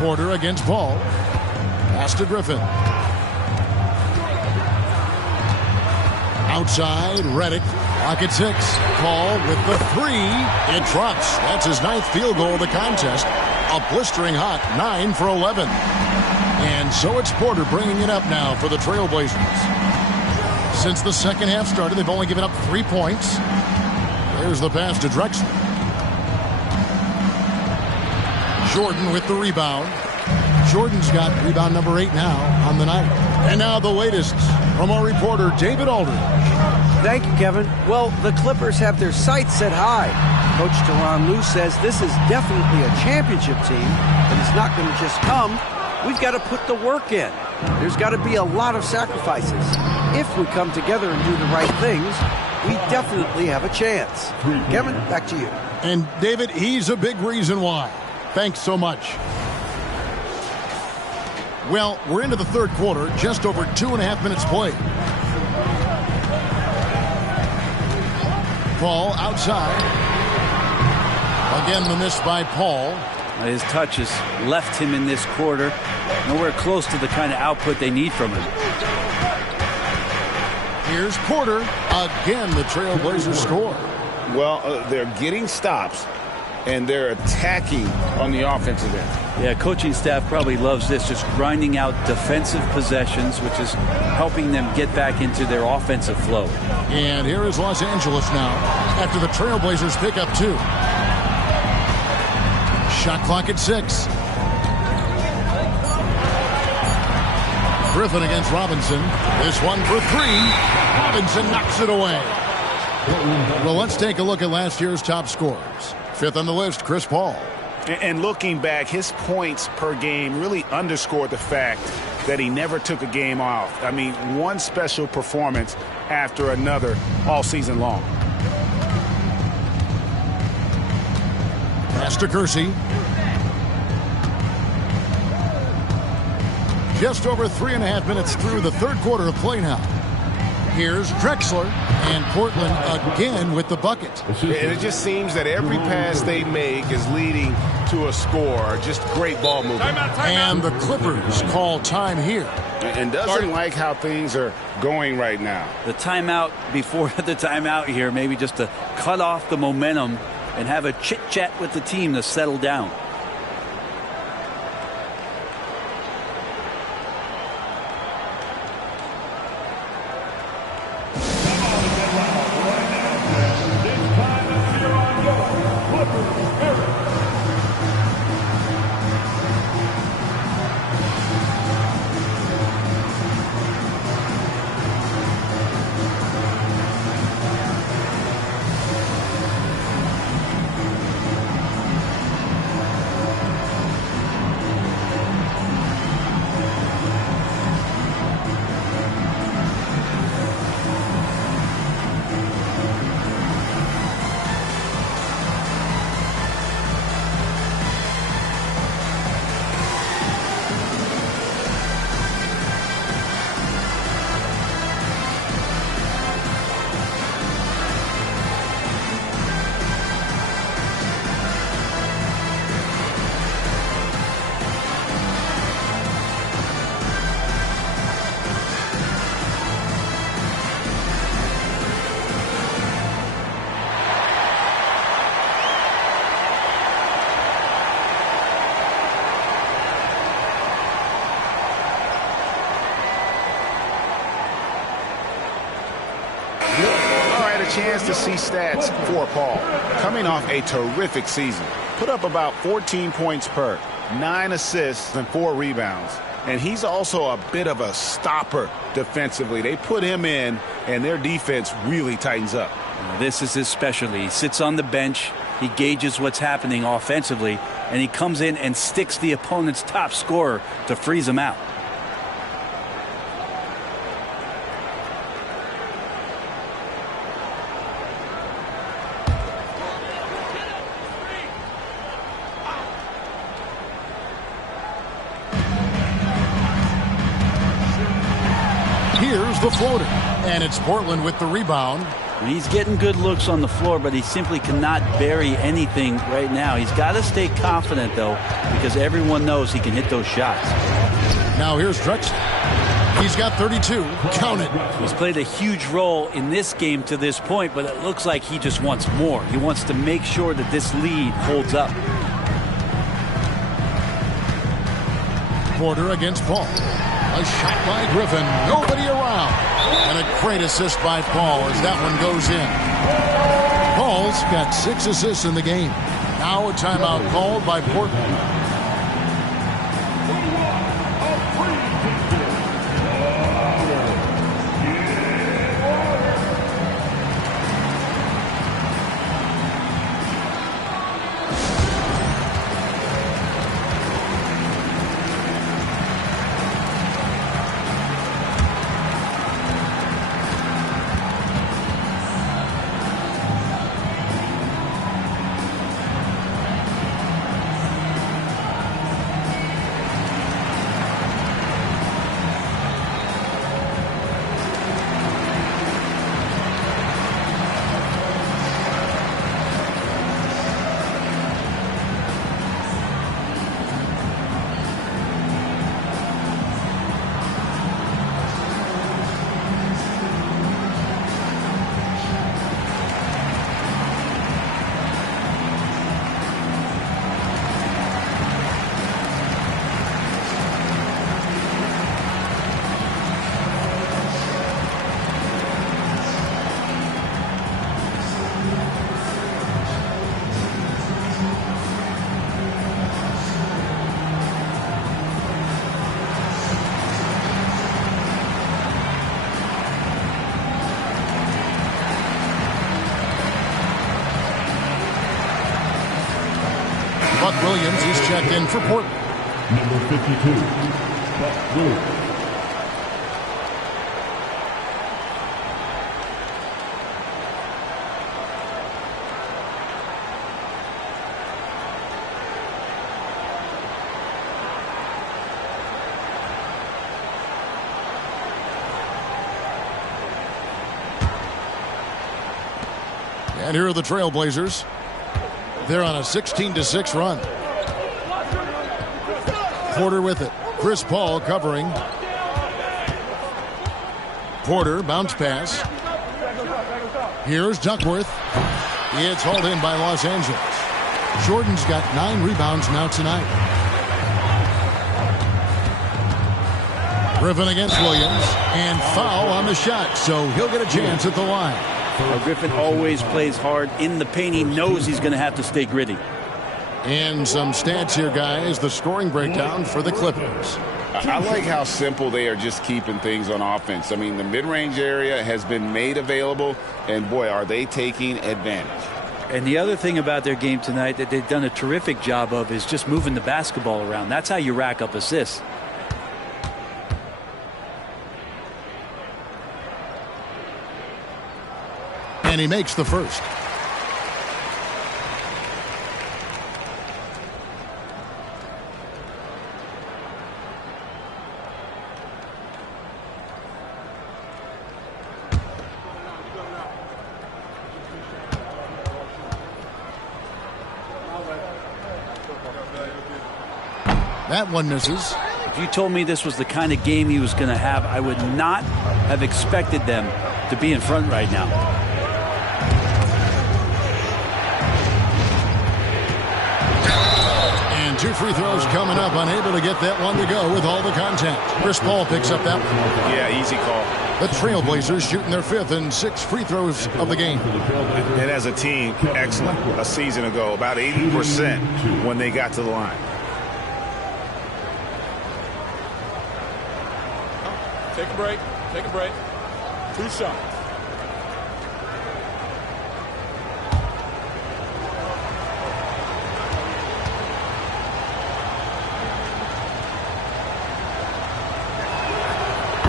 Porter against Paul. Pass to Griffin. Outside, Redick. Clock at 6. Paul with the 3. It drops. That's his 9th field goal of the contest. A blistering hot 9 for 11. And so it's Porter bringing it up now for the Trailblazers. Since the second half started, they've only given up 3 points. There's the pass to Drexler. Jordan with the rebound. Jordan's got rebound number 8 now on the night. And now the latest from our reporter, David Aldridge. Thank you, Kevin. Well, the Clippers have their sights set high. Coach Tyronn Lue says this is definitely a championship team, but it's not going to just come. We've got to put the work in. There's got to be a lot of sacrifices. If we come together and do the right things, we definitely have a chance. Kevin, back to you. And David, he's a big reason why. Thanks so much. Well, we're into the third quarter, just over 2.5 minutes played. Paul outside. Again, the miss by Paul. His touch has left him in this quarter. Nowhere close to the kind of output they need from him. Here's Porter. Again, the Trailblazers score. Well, they're getting stops, and they're attacking on the offensive end. Yeah, coaching staff probably loves this, just grinding out defensive possessions, which is helping them get back into their offensive flow. And here is Los Angeles now after the Trailblazers pick up 2. Shot clock at 6. Griffin against Robinson. This one for 3. Robinson knocks it away. Well, let's take a look at last year's top scorers. 5th on the list, Chris Paul. And looking back, his points per game really underscored the fact that he never took a game off. I mean, one special performance after another all season long. Pass to Kersey. Just over 3.5 minutes through the third quarter of play now. Here's Drexler, and Portland again with the bucket. And it just seems that every pass they make is leading to a score. Just great ball movement. And the Clippers call time here. And doesn't like how things are going right now. The timeout before the timeout here, maybe just to cut off the momentum and have a chit-chat with the team to settle down. Chance to see stats for Paul. Coming off a terrific season. Put up about 14 points per, 9 assists and 4 rebounds. And he's also a bit of a stopper defensively. They put him in, and their defense really tightens up. This is his specialty. He sits on the bench. He gauges what's happening offensively, and he comes in and sticks the opponent's top scorer to freeze him out. Here's the floater, and it's Portland with the rebound. He's getting good looks on the floor, but he simply cannot bury anything right now. He's got to stay confident, though, because everyone knows he can hit those shots. Now here's Drexler. He's got 32. Count it. He's played a huge role in this game to this point, but it looks like he just wants more. He wants to make sure that this lead holds up. Porter against Paul. A shot by Griffin. Nobody around. And a great assist by Paul as that one goes in. Paul's got 6 assists in the game. Now a timeout called by Portland. Buck Williams is checked in for Portland. Number 52, Buck Williams. And here are the Trailblazers. They're on a 16-6 run. Porter with it. Chris Paul covering. Porter, bounce pass. Here's Duckworth. It's hauled in by Los Angeles. Jordan's got 9 rebounds now tonight. Griffin against Williams. And foul on the shot, so he'll get a chance at the line. Griffin always plays hard in the paint. He knows he's going to have to stay gritty. And some stats here, guys. The scoring breakdown for the Clippers. I like how simple they are just keeping things on offense. I mean, the mid-range area has been made available, and boy, are they taking advantage. And the other thing about their game tonight that they've done a terrific job of is just moving the basketball around. That's how you rack up assists. And he makes the first. That one misses. If you told me this was the kind of game he was going to have, I would not have expected them to be in front right now. And 2 free throws coming up, unable to get that one to go with all the contact. Chris Paul picks up that one. Yeah, easy call. The Trailblazers shooting their 5th and 6th free throws of the game. And as a team, excellent. A season ago, about 80% when they got to the line. Take a break. Take a break. 2 shots.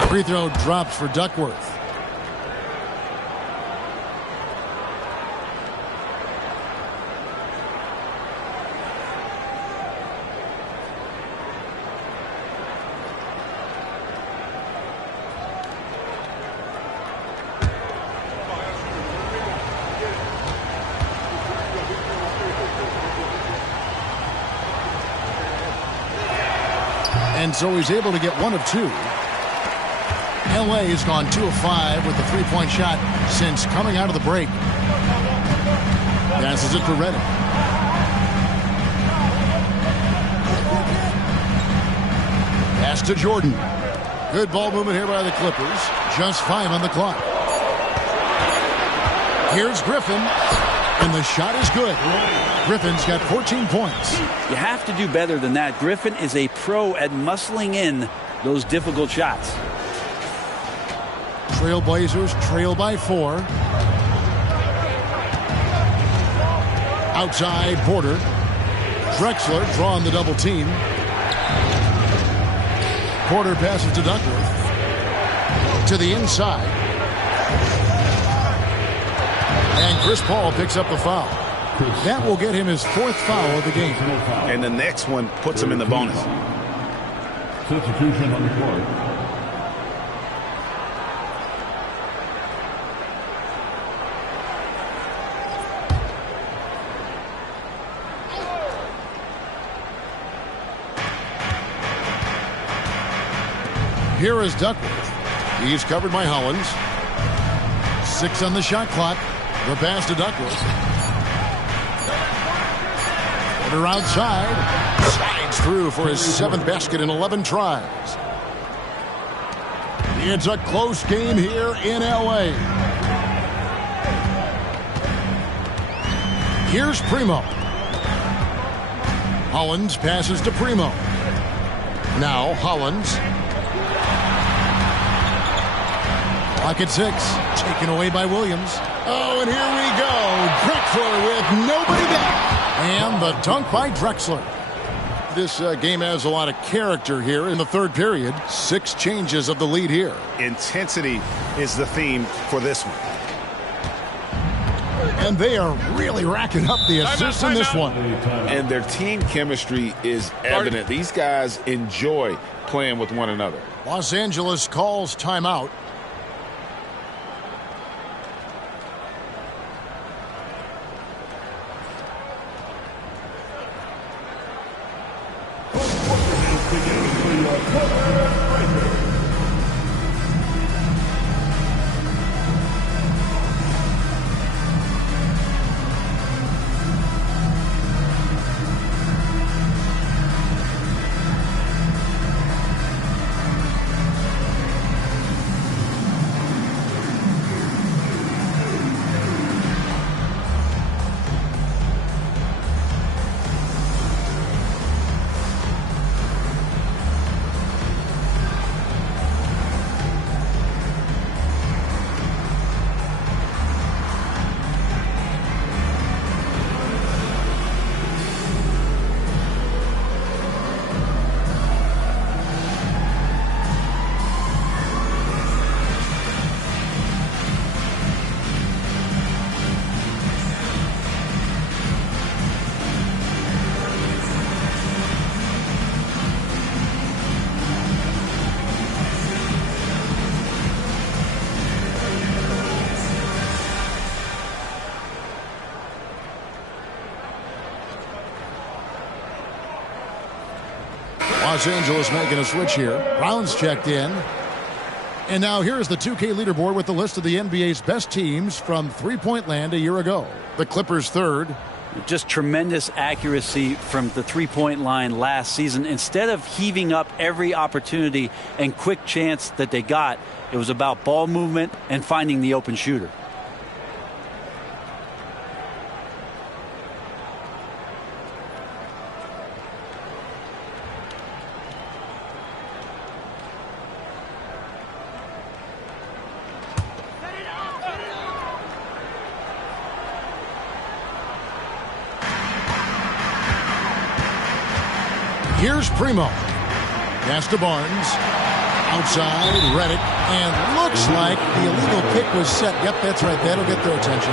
Free throw drops for Duckworth. And so he's able to get 1 of 2. LA has gone 2 of 5 with the 3-point shot since coming out of the break. Passes it for Redick. Pass to Jordan. Good ball movement here by the Clippers. Just 5 on the clock. Here's Griffin. And the shot is good. Griffin's got 14 points. You have to do better than that. Griffin is a pro at muscling in those difficult shots. Trailblazers trail by 4. Outside Porter. Drexler drawing the double team. Porter passes to Duckworth. To the inside. And Chris Paul picks up the foul. That will get him his 4th foul of the game. And the next one puts him in the bonus. Substitution on the court. Here is Duckworth. He's covered by Hollins. 6 on the shot clock. The pass to Duckworth. Porter outside. Slides through for his 7th basket in 11 tries. It's a close game here in LA. Here's Primo. Hollins passes to Primo. Now Hollins. Clock at 6. Taken away by Williams. Oh, and here we go. Drexler with nobody back. And the dunk by Drexler. This game has a lot of character here in the third period. 6 changes of the lead here. Intensity is the theme for this one. And they are really racking up the assists in this one. And their team chemistry is evident. These guys enjoy playing with one another. Los Angeles calls timeout. Los Angeles making a switch here. Brown's checked in. And now here's the 2K leaderboard with the list of the NBA's best teams from three-point land a year ago. The Clippers third. Just tremendous accuracy from the three-point line last season. Instead of heaving up every opportunity and quick chance that they got, it was about ball movement and finding the open shooter. Here's Primo. Pass to Barnes. Outside, Redick. And looks like the illegal kick was set. Yep, that's right. That'll get their attention.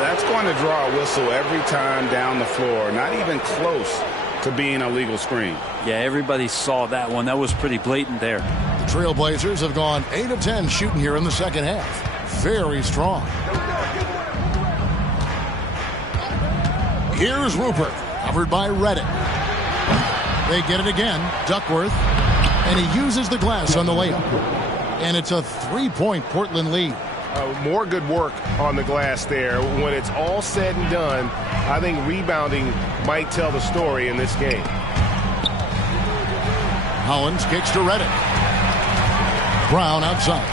That's going to draw a whistle every time down the floor. Not even close to being a legal screen. Yeah, everybody saw that one. That was pretty blatant there. The Trailblazers have gone 8 of 10 shooting here in the second half. Very strong. Here's Rupert. Covered by Redick. They get it again. Duckworth. And he uses the glass on the layup. And it's a 3-point Portland lead. More good work on the glass there. When it's all said and done, I think rebounding might tell the story in this game. Hollins kicks to Redick. Brown outside.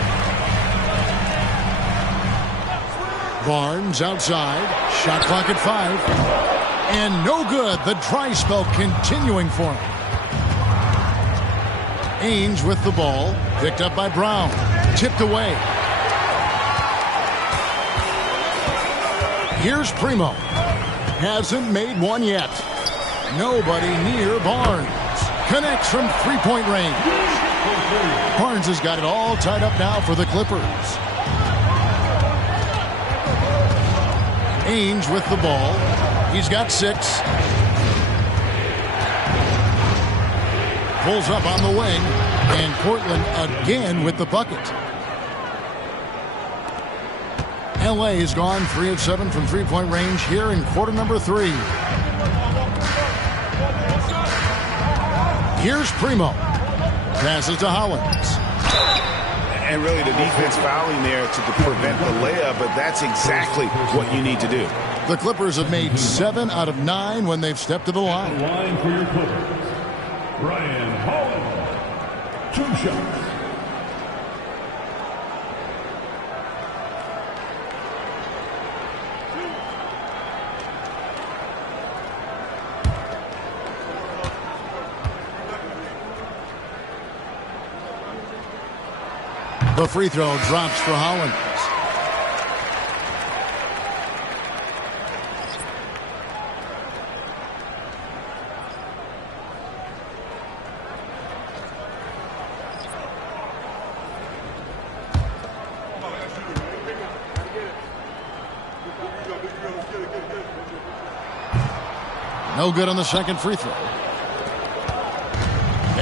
Barnes outside. Shot clock at 5. And no good. The dry spell continuing for him. Ainge with the ball. Picked up by Brown. Tipped away. Here's Primo. Hasn't made one yet. Nobody near Barnes. Connects from three-point range. Barnes has got it all tied up now for the Clippers. Ainge with the ball. He's got 6. Pulls up on the wing. And Portland again with the bucket. LA has gone 3 of 7 from three-point range here in quarter number 3. Here's Primo. Passes to Hollins. And really the defense fouling there to prevent the layup, but that's exactly what you need to do. The Clippers have made 7 out of 9 when they've stepped to the line. Line for your Clippers, Ryan Hollins. 2 shots. The free throw drops for Hollins. No good on the second free throw.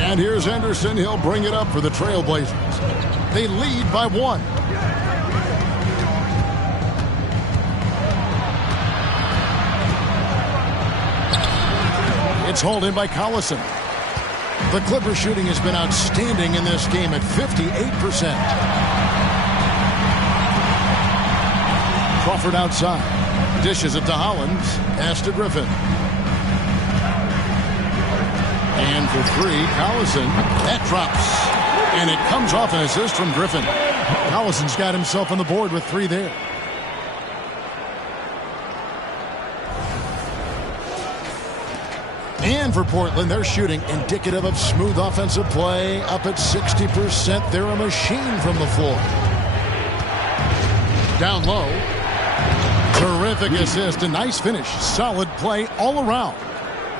And here's Henderson. He'll bring it up for the Trailblazers. They lead by 1. It's hauled in by Collison. The Clippers shooting has been outstanding in this game at 58%. Crawford outside. Dishes it to Hollins. Pass to Griffin. And for 3, Collison. That drops. And it comes off an assist from Griffin. Collison's got himself on the board with 3 there. And for Portland, they're shooting indicative of smooth offensive play. Up at 60%. They're a machine from the floor. Down low. Terrific assist. A nice finish. Solid play all around.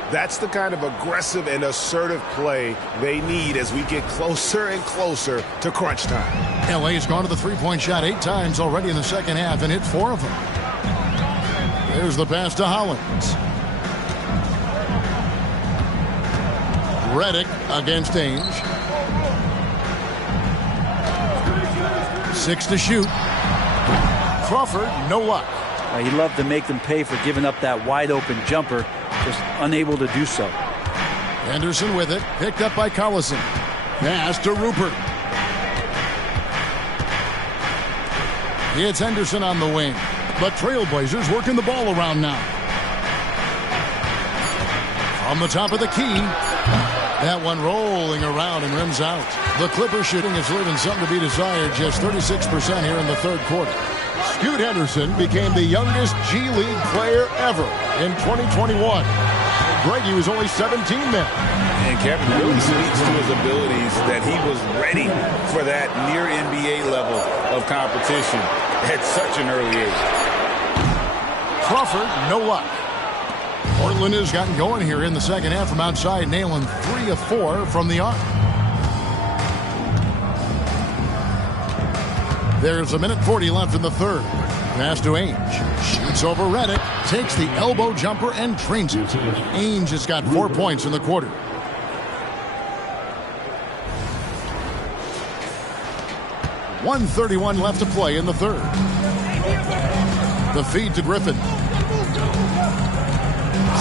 That's the kind of aggressive and assertive play they need as we get closer and closer to crunch time. LA's gone to the three-point shot 8 times already in the second half and hit 4 of them. There's the pass to Hollins. Redick against Ainge. 6 to shoot. Crawford, no luck. He loved to make them pay for giving up that wide-open jumper. Just unable to do so. Henderson with it. Picked up by Collison. Pass to Rupert. It's Henderson on the wing. The Trailblazers working the ball around now. On the top of the key. That one rolling around and rims out. The Clippers shooting is leaving something to be desired. Just 36% here in the third quarter. Scoot Henderson became the youngest G League player ever in 2021. Greggy was only 17 then. And Kevin really speaks to his abilities that he was ready for that near NBA level of competition at such an early age. Crawford, no luck. Portland has gotten going here in the second half from outside, nailing 3 of 4 from the arc. There's a minute 40 left in the third. Pass to Ainge. Shoots over Redick. Takes the elbow jumper and drains it. Ainge has got 4 points in the quarter. .131 left to play in the third. The feed to Griffin.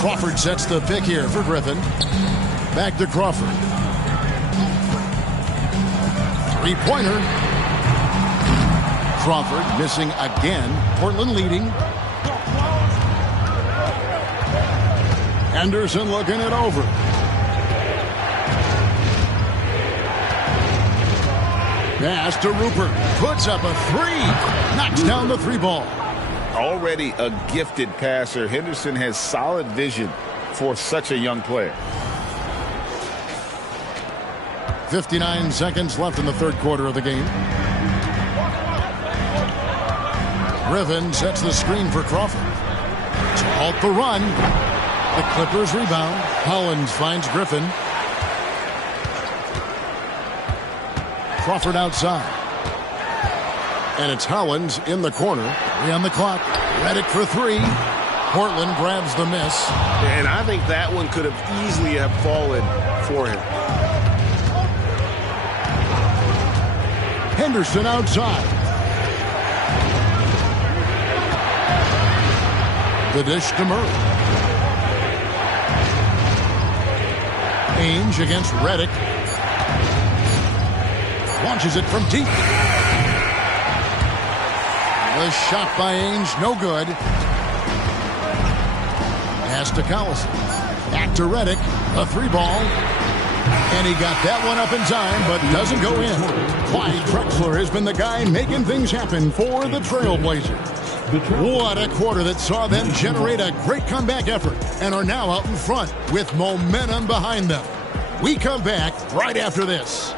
Crawford sets the pick here for Griffin. Back to Crawford. 3-pointer. Crawford missing again. Portland leading. Henderson looking it over. Pass to Rupert. Puts up a 3. Knocks down the 3 ball. Already a gifted passer, Henderson has solid vision for such a young player. 59 seconds left in the third quarter of the game. Griffin sets the screen for Crawford. To halt the run. The Clippers rebound. Hollins finds Griffin. Crawford outside. And it's Hollins in the corner. 3 on the clock. Redick for 3. Portland grabs the miss. And I think that one could have easily have fallen for him. Henderson outside. The dish to Murray. Ainge against Redick. Launches it from deep. The shot by Ainge, no good. Pass to Collison. Back to Redick. A 3 ball. And he got that one up in time, but doesn't go in. Clyde Drexler has been the guy making things happen for the Trailblazers. What a quarter that saw them generate a great comeback effort and are now out in front with momentum behind them. We come back right after this.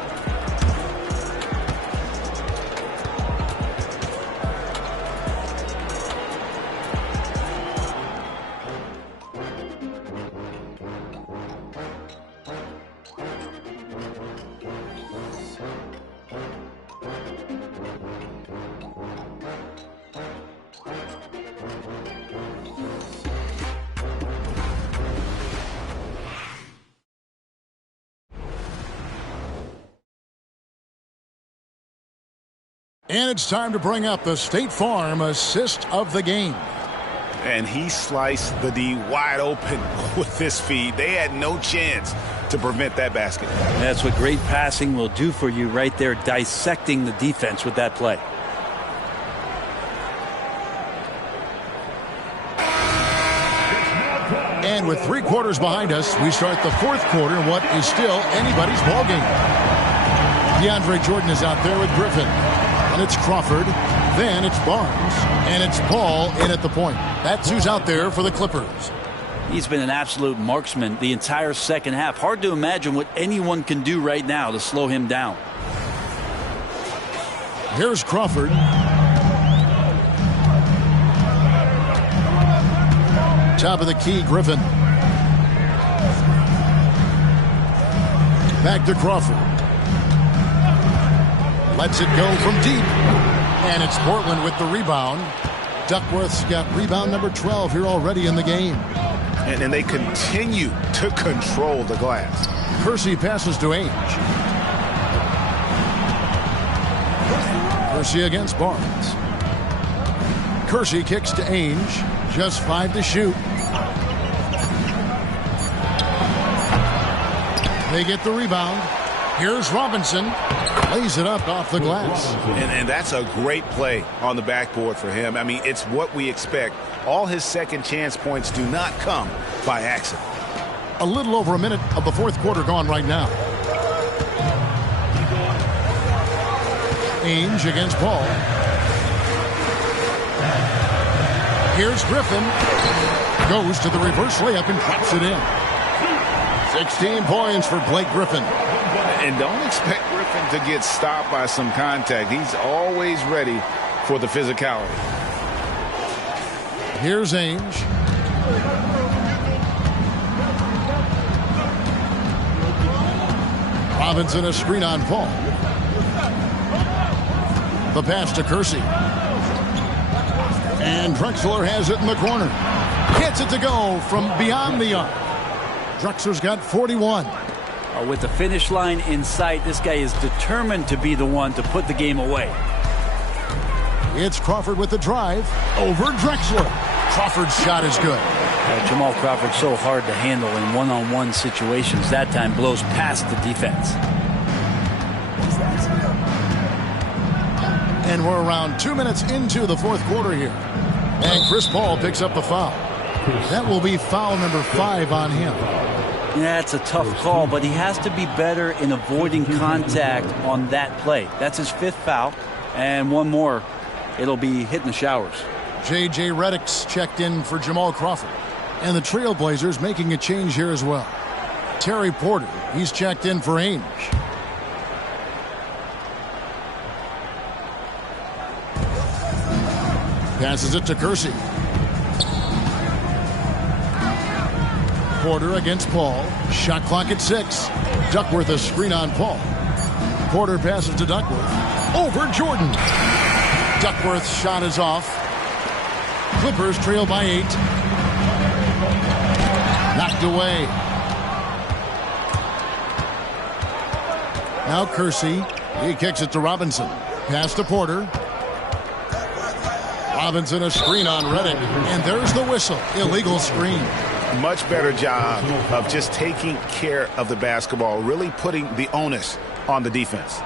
And it's time to bring up the State Farm assist of the game. And he sliced the D wide open with this feed. They had no chance to prevent that basket. That's what great passing will do for you right there, dissecting the defense with that play. And with 3 quarters behind us, we start the 4th quarter in what is still anybody's ball game. DeAndre Jordan is out there with Griffin. And it's Crawford. Then it's Barnes. And it's Paul in at the point. That's who's out there for the Clippers. He's been an absolute marksman the entire second half. Hard to imagine what anyone can do right now to slow him down. Here's Crawford. Top of the key, Griffin. Back to Crawford. Lets it go from deep. And it's Portland with the rebound. Duckworth's got rebound number 12 here already in the game. And they continue to control the glass. Kersey passes to Ainge. Kersey against Barnes. Kersey kicks to Ainge. Just 5 to shoot. They get the rebound. Here's Robinson. Lays it up off the glass. And that's a great play on the backboard for him. I mean, it's what we expect. All his second chance points do not come by accident. A little over a minute of the 4th quarter gone right now. Ainge against Paul. Here's Griffin. Goes to the reverse layup and drops it in. 16 points for Blake Griffin. And don't expect Griffin to get stopped by some contact. He's always ready for the physicality. Here's Ainge. Robinson a screen on Paul. The pass to Kersey. And Drexler has it in the corner. Gets it to go from beyond the arc. Drexler's got 41. With the finish line in sight, this guy is determined to be the one to put the game away. It's Crawford with the drive over Drexler. Crawford's shot is good. Jamal Crawford so hard to handle in one-on-one situations. That time blows past the defense. And we're around 2 minutes into the 4th quarter here. And Chris Paul picks up the foul. That will be foul number 5 on him. Yeah, it's a tough call, but he has to be better in avoiding contact on that play. That's his 5th foul, and one more, it'll be hitting the showers. J.J. Redick's checked in for Jamal Crawford, and the Trailblazers making a change here as well. Terry Porter, he's checked in for Ainge. Passes it to Kersey. Porter against Paul. Shot clock at 6. Duckworth a screen on Paul. Porter passes to Duckworth. Over Jordan. Duckworth's shot is off. Clippers trail by 8. Knocked away. Now Kersey. He kicks it to Robinson. Pass to Porter. Robinson a screen on Redick. And there's the whistle. Illegal screen. Much better job of just taking care of the basketball, really putting the onus on the defense.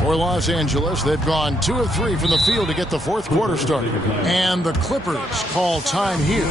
For Los Angeles, they've gone 2 of 3 from the field to get the 4th quarter started. And the Clippers call time here.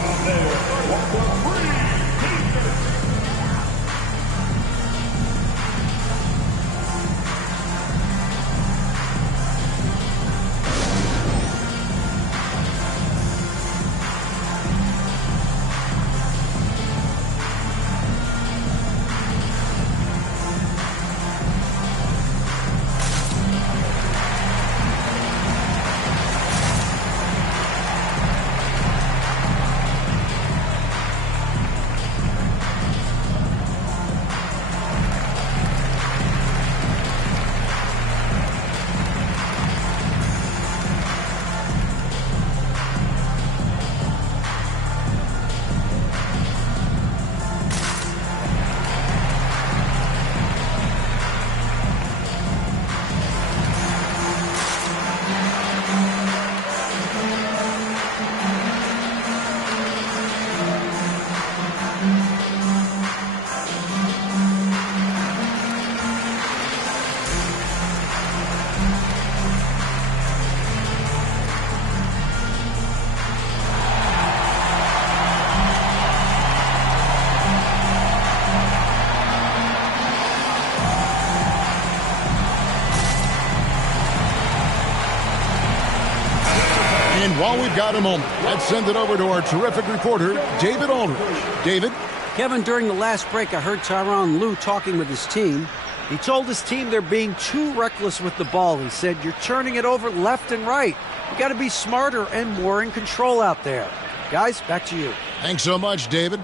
And while we've got a moment, let's send it over to our terrific reporter, David Aldridge. David? Kevin, during the last break, I heard Tyronn Lue talking with his team. He told his team they're being too reckless with the ball. He said, you're turning it over left and right. You got to be smarter and more in control out there. Guys, back to you. Thanks so much, David.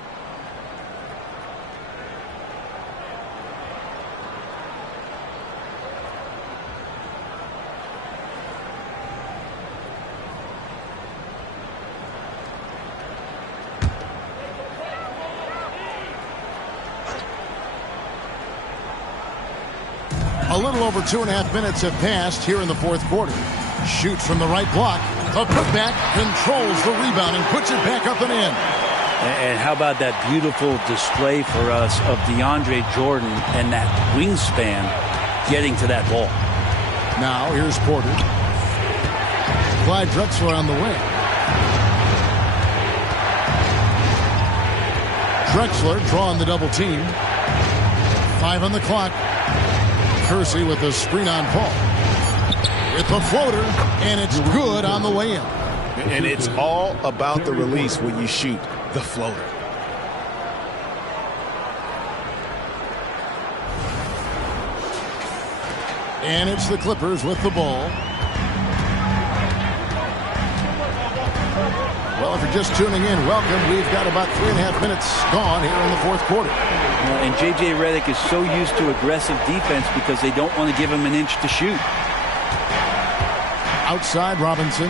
A little over 2.5 minutes have passed here in the fourth quarter. Shoots from the right block. A putback, controls the rebound and puts it back up and in. And how about that beautiful display for us of DeAndre Jordan and that wingspan getting to that ball. Now here's Porter. Clyde Drexler on the wing. Drexler drawing the double team. 5 on the clock. Kersey with the screen on Paul. With the floater, and it's good on the way in. And it's all about the release when you shoot the floater. And it's the Clippers with the ball. Well, if you're just tuning in, welcome. We've got about 3.5 minutes gone here in the fourth quarter. And J.J. Redick is so used to aggressive defense because they don't want to give him an inch to shoot. Outside, Robinson.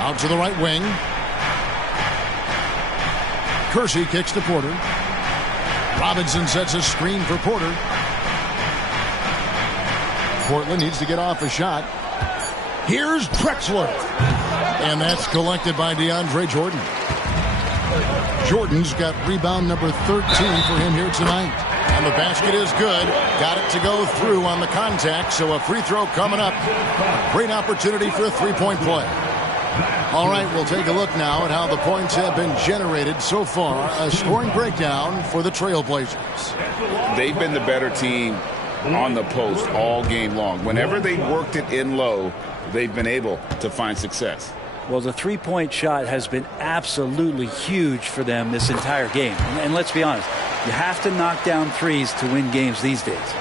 Out to the right wing. Kersey kicks to Porter. Robinson sets a screen for Porter. Portland needs to get off a shot. Here's Drexler. And that's collected by DeAndre Jordan. Jordan's got rebound number 13 for him here tonight. And the basket is good. Got it to go through on the contact, so a free throw coming up. A great opportunity for a three-point play. All right, we'll take a look now at how the points have been generated so far. A scoring breakdown for the Trailblazers. They've been the better team on the post all game long. Whenever they worked it in low, they've been able to find success. Well, the three-point shot has been absolutely huge for them this entire game. And let's be honest, you have to knock down threes to win games these days.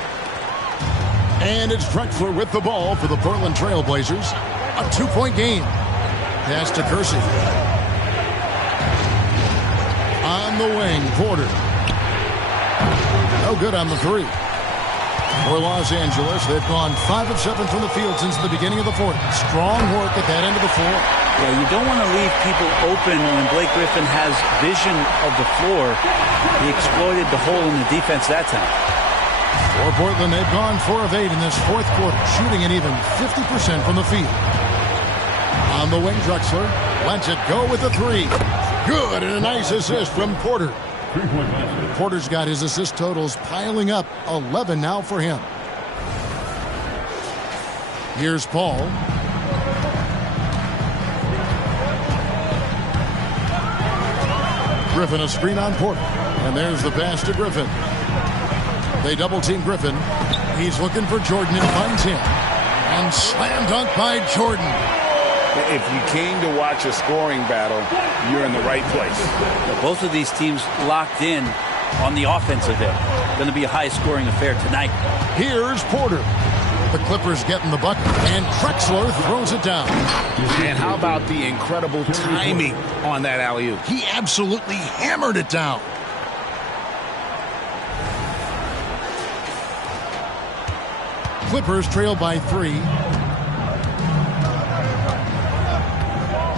And it's Drexler with the ball for the Portland Trailblazers. A 2-point game. Pass to Kersey. On the wing, Porter. No good on the three. For Los Angeles, they've gone 5 of 7 from the field since the beginning of the fourth. Strong work at that end of the floor. Yeah, you don't want to leave people open when Blake Griffin has vision of the floor. He exploited the hole in the defense that time. For Portland, they've gone 4 of 8 in this fourth quarter, shooting an even 50% from the field. On the wing, Drexler lets it go with the three. Good, and a nice assist from Porter. Porter's got his assist totals piling up, 11 now for him. Here's Paul. Griffin a screen on Porter. And there's the pass to Griffin. They double team Griffin. He's looking for Jordan and finds him. And slam dunk by Jordan. If you came to watch a scoring battle, you're in the right place. Yeah, both of these teams locked in on the offensive end. Going to be a high-scoring affair tonight. Here's Porter. The Clippers getting the bucket, and Drexler throws it down. And how about the incredible timing on that alley-oop? He absolutely hammered it down. Clippers trail by 3.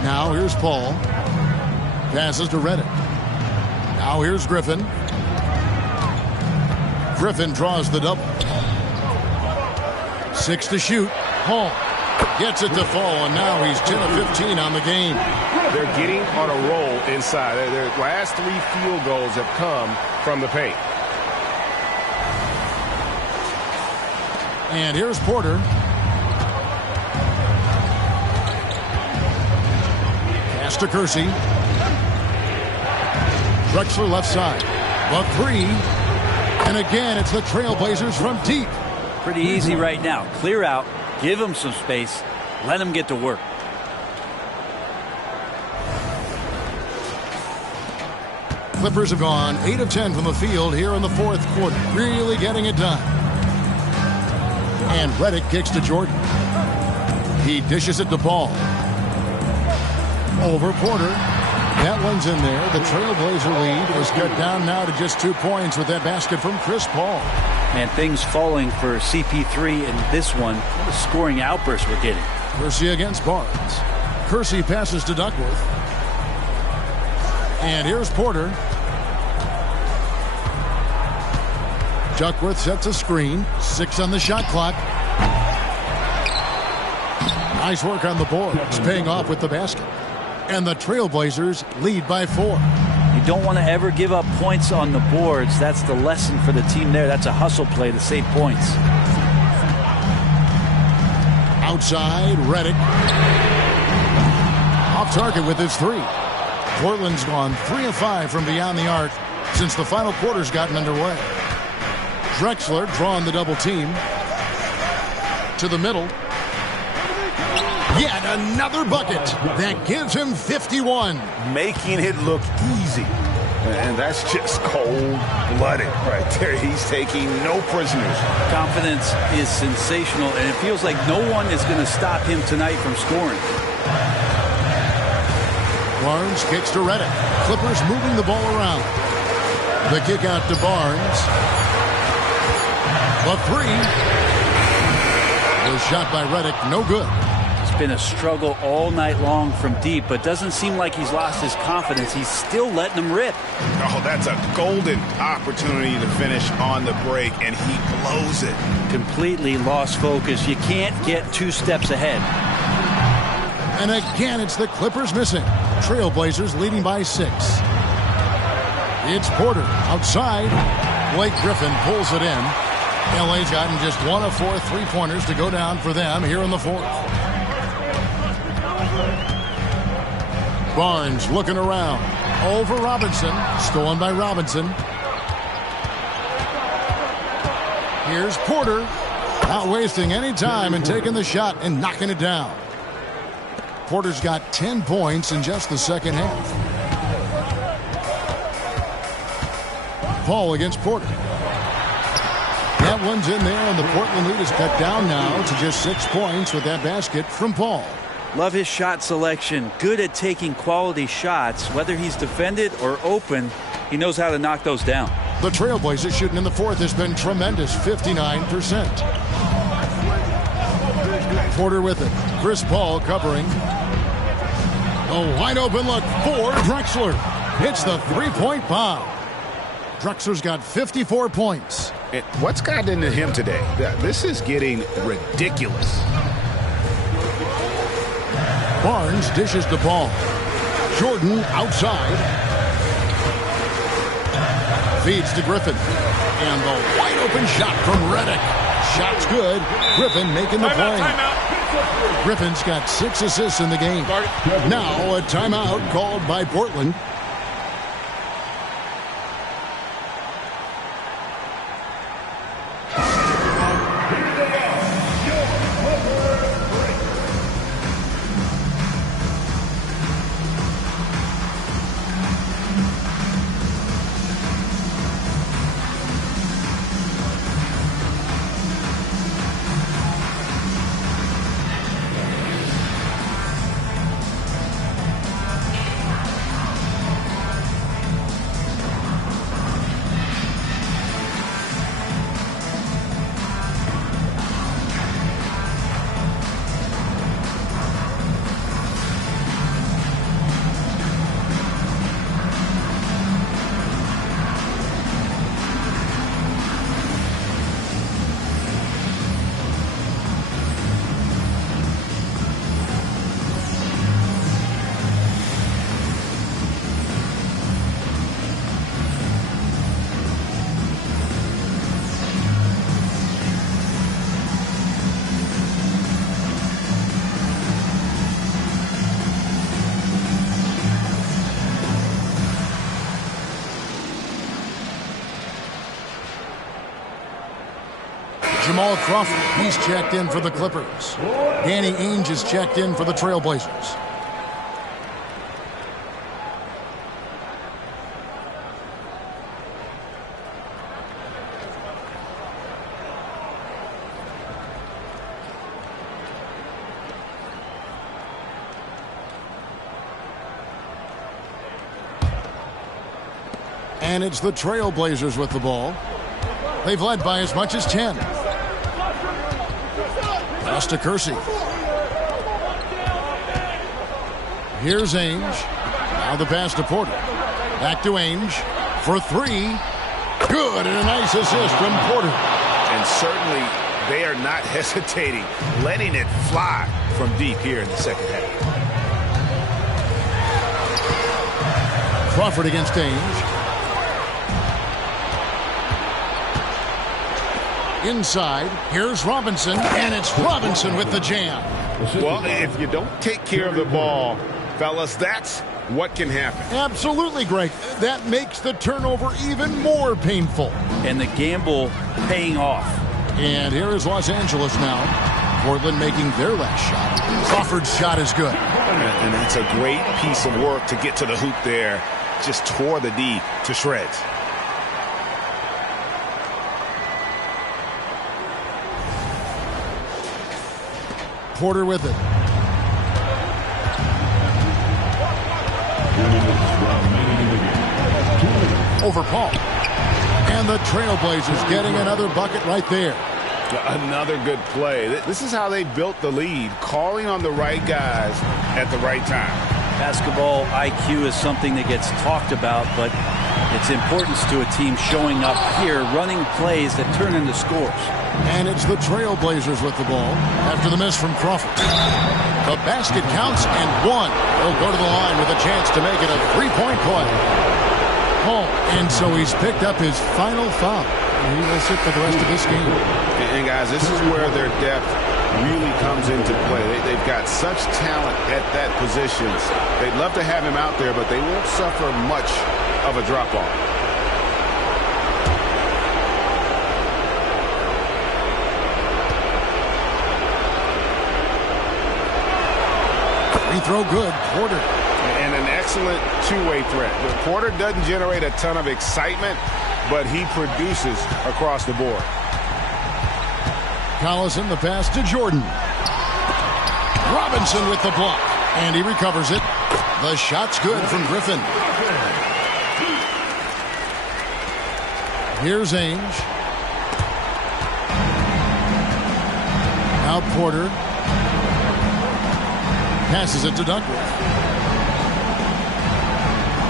Now here's Paul. Passes to Redick. Now here's Griffin. Griffin draws the double. 6 to shoot. Paul gets it to fall, and now he's 10 of 15 on the game. They're getting on a roll inside. Their last 3 field goals have come from the paint. And here's Porter. Pass to Kersey. Drexler left side. The 3. And again, it's the Trailblazers from deep. Pretty easy right now. Clear out, Give him some space. Let him get to work. Clippers have gone 8 of 10 from the field here in the fourth quarter. Really getting it done. And Redick kicks to Jordan. He dishes it to Paul. Over Porter. That one's in there. The Trailblazer lead is cut down now to just 2 points with that basket from Chris Paul. And things falling for CP3 in this one. The scoring outburst we're getting. Kersey against Barnes. Kersey passes to Duckworth. And here's Porter. Duckworth sets a screen. 6 on the shot clock. Nice work on the boards, paying off with the basket. And the Trailblazers lead by 4. You don't want to ever give up points on the boards. That's the lesson for the team there. That's a hustle play to save points. Outside, Redick. Off target with his 3. Portland's gone 3 of 5 from beyond the arc since the final quarter's gotten underway. Drexler drawing the double team. To the middle. Yet another bucket that gives him 51. Making it look easy. And that's just cold-blooded right there. He's taking no prisoners. Confidence is sensational, and it feels like no one is going to stop him tonight from scoring. Barnes kicks to Redick. Clippers moving the ball around. The kick out to Barnes. The 3 was shot by Redick. No good. It's been a struggle all night long from deep, but doesn't seem like he's lost his confidence. He's still letting them rip. Oh, that's a golden opportunity to finish on the break, and he blows it. Completely lost focus. You can't get 2 steps ahead. And again, it's the Clippers missing. Trailblazers leading by 6. It's Porter outside. Blake Griffin pulls it in. LA's gotten just 1 of 4 3-pointers to go down for them here in the fourth. Barnes looking around. Over Robinson. Stolen by Robinson. Here's Porter. Not wasting any time and taking the shot and knocking it down. Porter's got 10 points in just the second half. Paul against Porter. That one's in there, and the Portland lead is cut down now to just 6 points with that basket from Paul. Love his shot selection. Good at taking quality shots. Whether he's defended or open, he knows how to knock those down. The Trailblazers shooting in the fourth has been tremendous, 59%. Porter with it. Chris Paul covering. A wide open look for Drexler. Hits the 3-point bomb. Drexler's got 54 points. And what's gotten into him today? This is getting ridiculous. Barnes dishes the ball. Jordan outside. Feeds to Griffin. And the wide open shot from Redick. Shot's good. Griffin making the play. Timeout. Griffin's got 6 assists in the game. Now a timeout called by Portland. Jamal Crawford, he's checked in for the Clippers. Danny Ainge is checked in for the Trailblazers. And it's the Trailblazers with the ball. They've led by as much as 10. Pass to Kersey. Here's Ainge. Now the pass to Porter. Back to Ainge for three. Good, and a nice assist from Porter. And certainly they are not hesitating, letting it fly from deep here in the second half. Crawford against Ainge. Inside, here's Robinson, and it's Robinson with the jam. Well, if you don't take care of the ball, fellas, that's what can happen. Absolutely, Greg. That makes the turnover even more painful. And the gamble paying off. And here is Los Angeles now. Portland making their last shot. Crawford's shot is good. And that's a great piece of work to get to the hoop there. Just tore the D to shreds. Porter with it. Over Paul. And the Trailblazers getting another bucket right there. Another good play. This is how they built the lead, calling on the right guys at the right time. Basketball IQ is something that gets talked about, but its importance to a team showing up here, running plays that turn into scores. And it's the Trailblazers with the ball after the miss from Crawford. The basket counts and one. He'll go to the line with a chance to make it a three-point play. Oh, and so he's picked up his final foul. He will sit for the rest of this game. And guys, this is where their depth really comes into play. They've got such talent at that position. They'd love to have him out there, but they won't suffer much of a drop-off. Free throw good. Porter. And an excellent two-way threat. Porter doesn't generate a ton of excitement, but he produces across the board. Collison, the pass to Jordan. Robinson with the block. And he recovers it. The shot's good from Griffin. Here's Ainge. Now Porter. Passes it to Duckworth.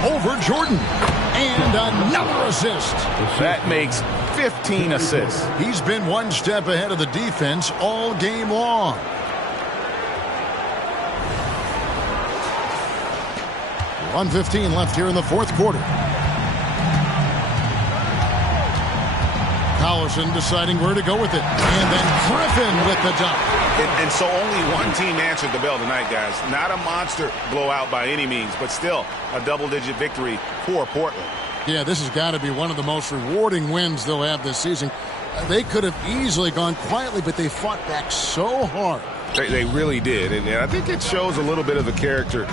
Over Jordan. And another assist. That makes 15 assists. He's been one step ahead of the defense all game long. .115 left here in the fourth quarter. Collison deciding where to go with it. And then Griffin with the dunk. And so only one team answered the bell tonight, guys. Not a monster blowout by any means, but still a double-digit victory for Portland. Yeah, this has got to be one of the most rewarding wins they'll have this season. They could have easily gone quietly, but they fought back so hard. They really did. And I think it shows a little bit of the character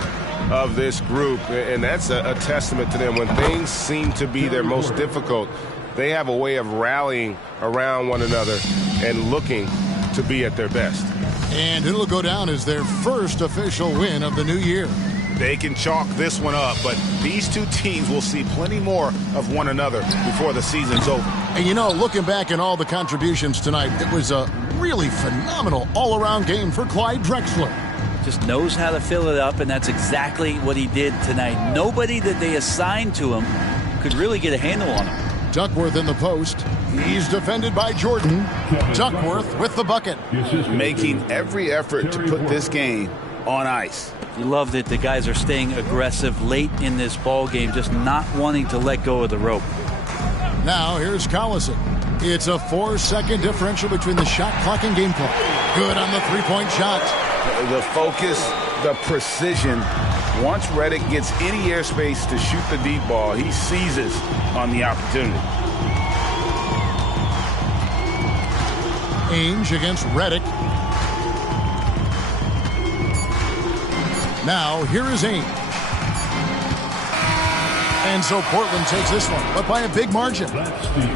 of this group. And that's a testament to them. When things seem to be their most difficult, they have a way of rallying around one another and looking to be at their best. And it'll go down as their first official win of the new year. They can chalk this one up, but these two teams will see plenty more of one another before the season's over. And you know, looking back at all the contributions tonight, it was a really phenomenal all-around game for Clyde Drexler. Just knows how to fill it up, and that's exactly what he did tonight. Nobody that they assigned to him could really get a handle on him. Duckworth in the post. He's defended by Jordan. Duckworth with the bucket. Making every effort to put this game on ice. You love that the guys are staying aggressive late in this ball game, just not wanting to let go of the rope. Now here's Collison. It's a 4-second differential between the shot clock and game clock. Good on the three-point shot. The focus, the precision. Once Redick gets any airspace to shoot the deep ball, he seizes on the opportunity. Ainge against Redick. Now, here is Ainge. And so Portland takes this one, but by a big margin.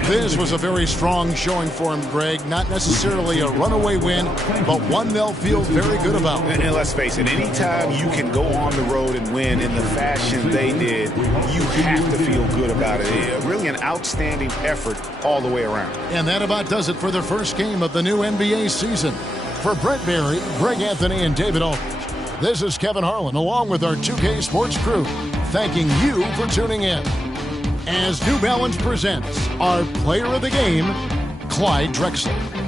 This was a very strong showing for him, Greg. Not necessarily a runaway win, but one they'll feel very good about. And let's face it, anytime you can go on the road and win in the fashion they did, you have to feel good about it. Really an outstanding effort all the way around. And that about does it for the first game of the new NBA season. For Brent Barry, Greg Anthony, and David Aldridge, this is Kevin Harlan, along with our 2K Sports crew, thanking you for tuning in. As New Balance presents our player of the game, Clyde Drexler.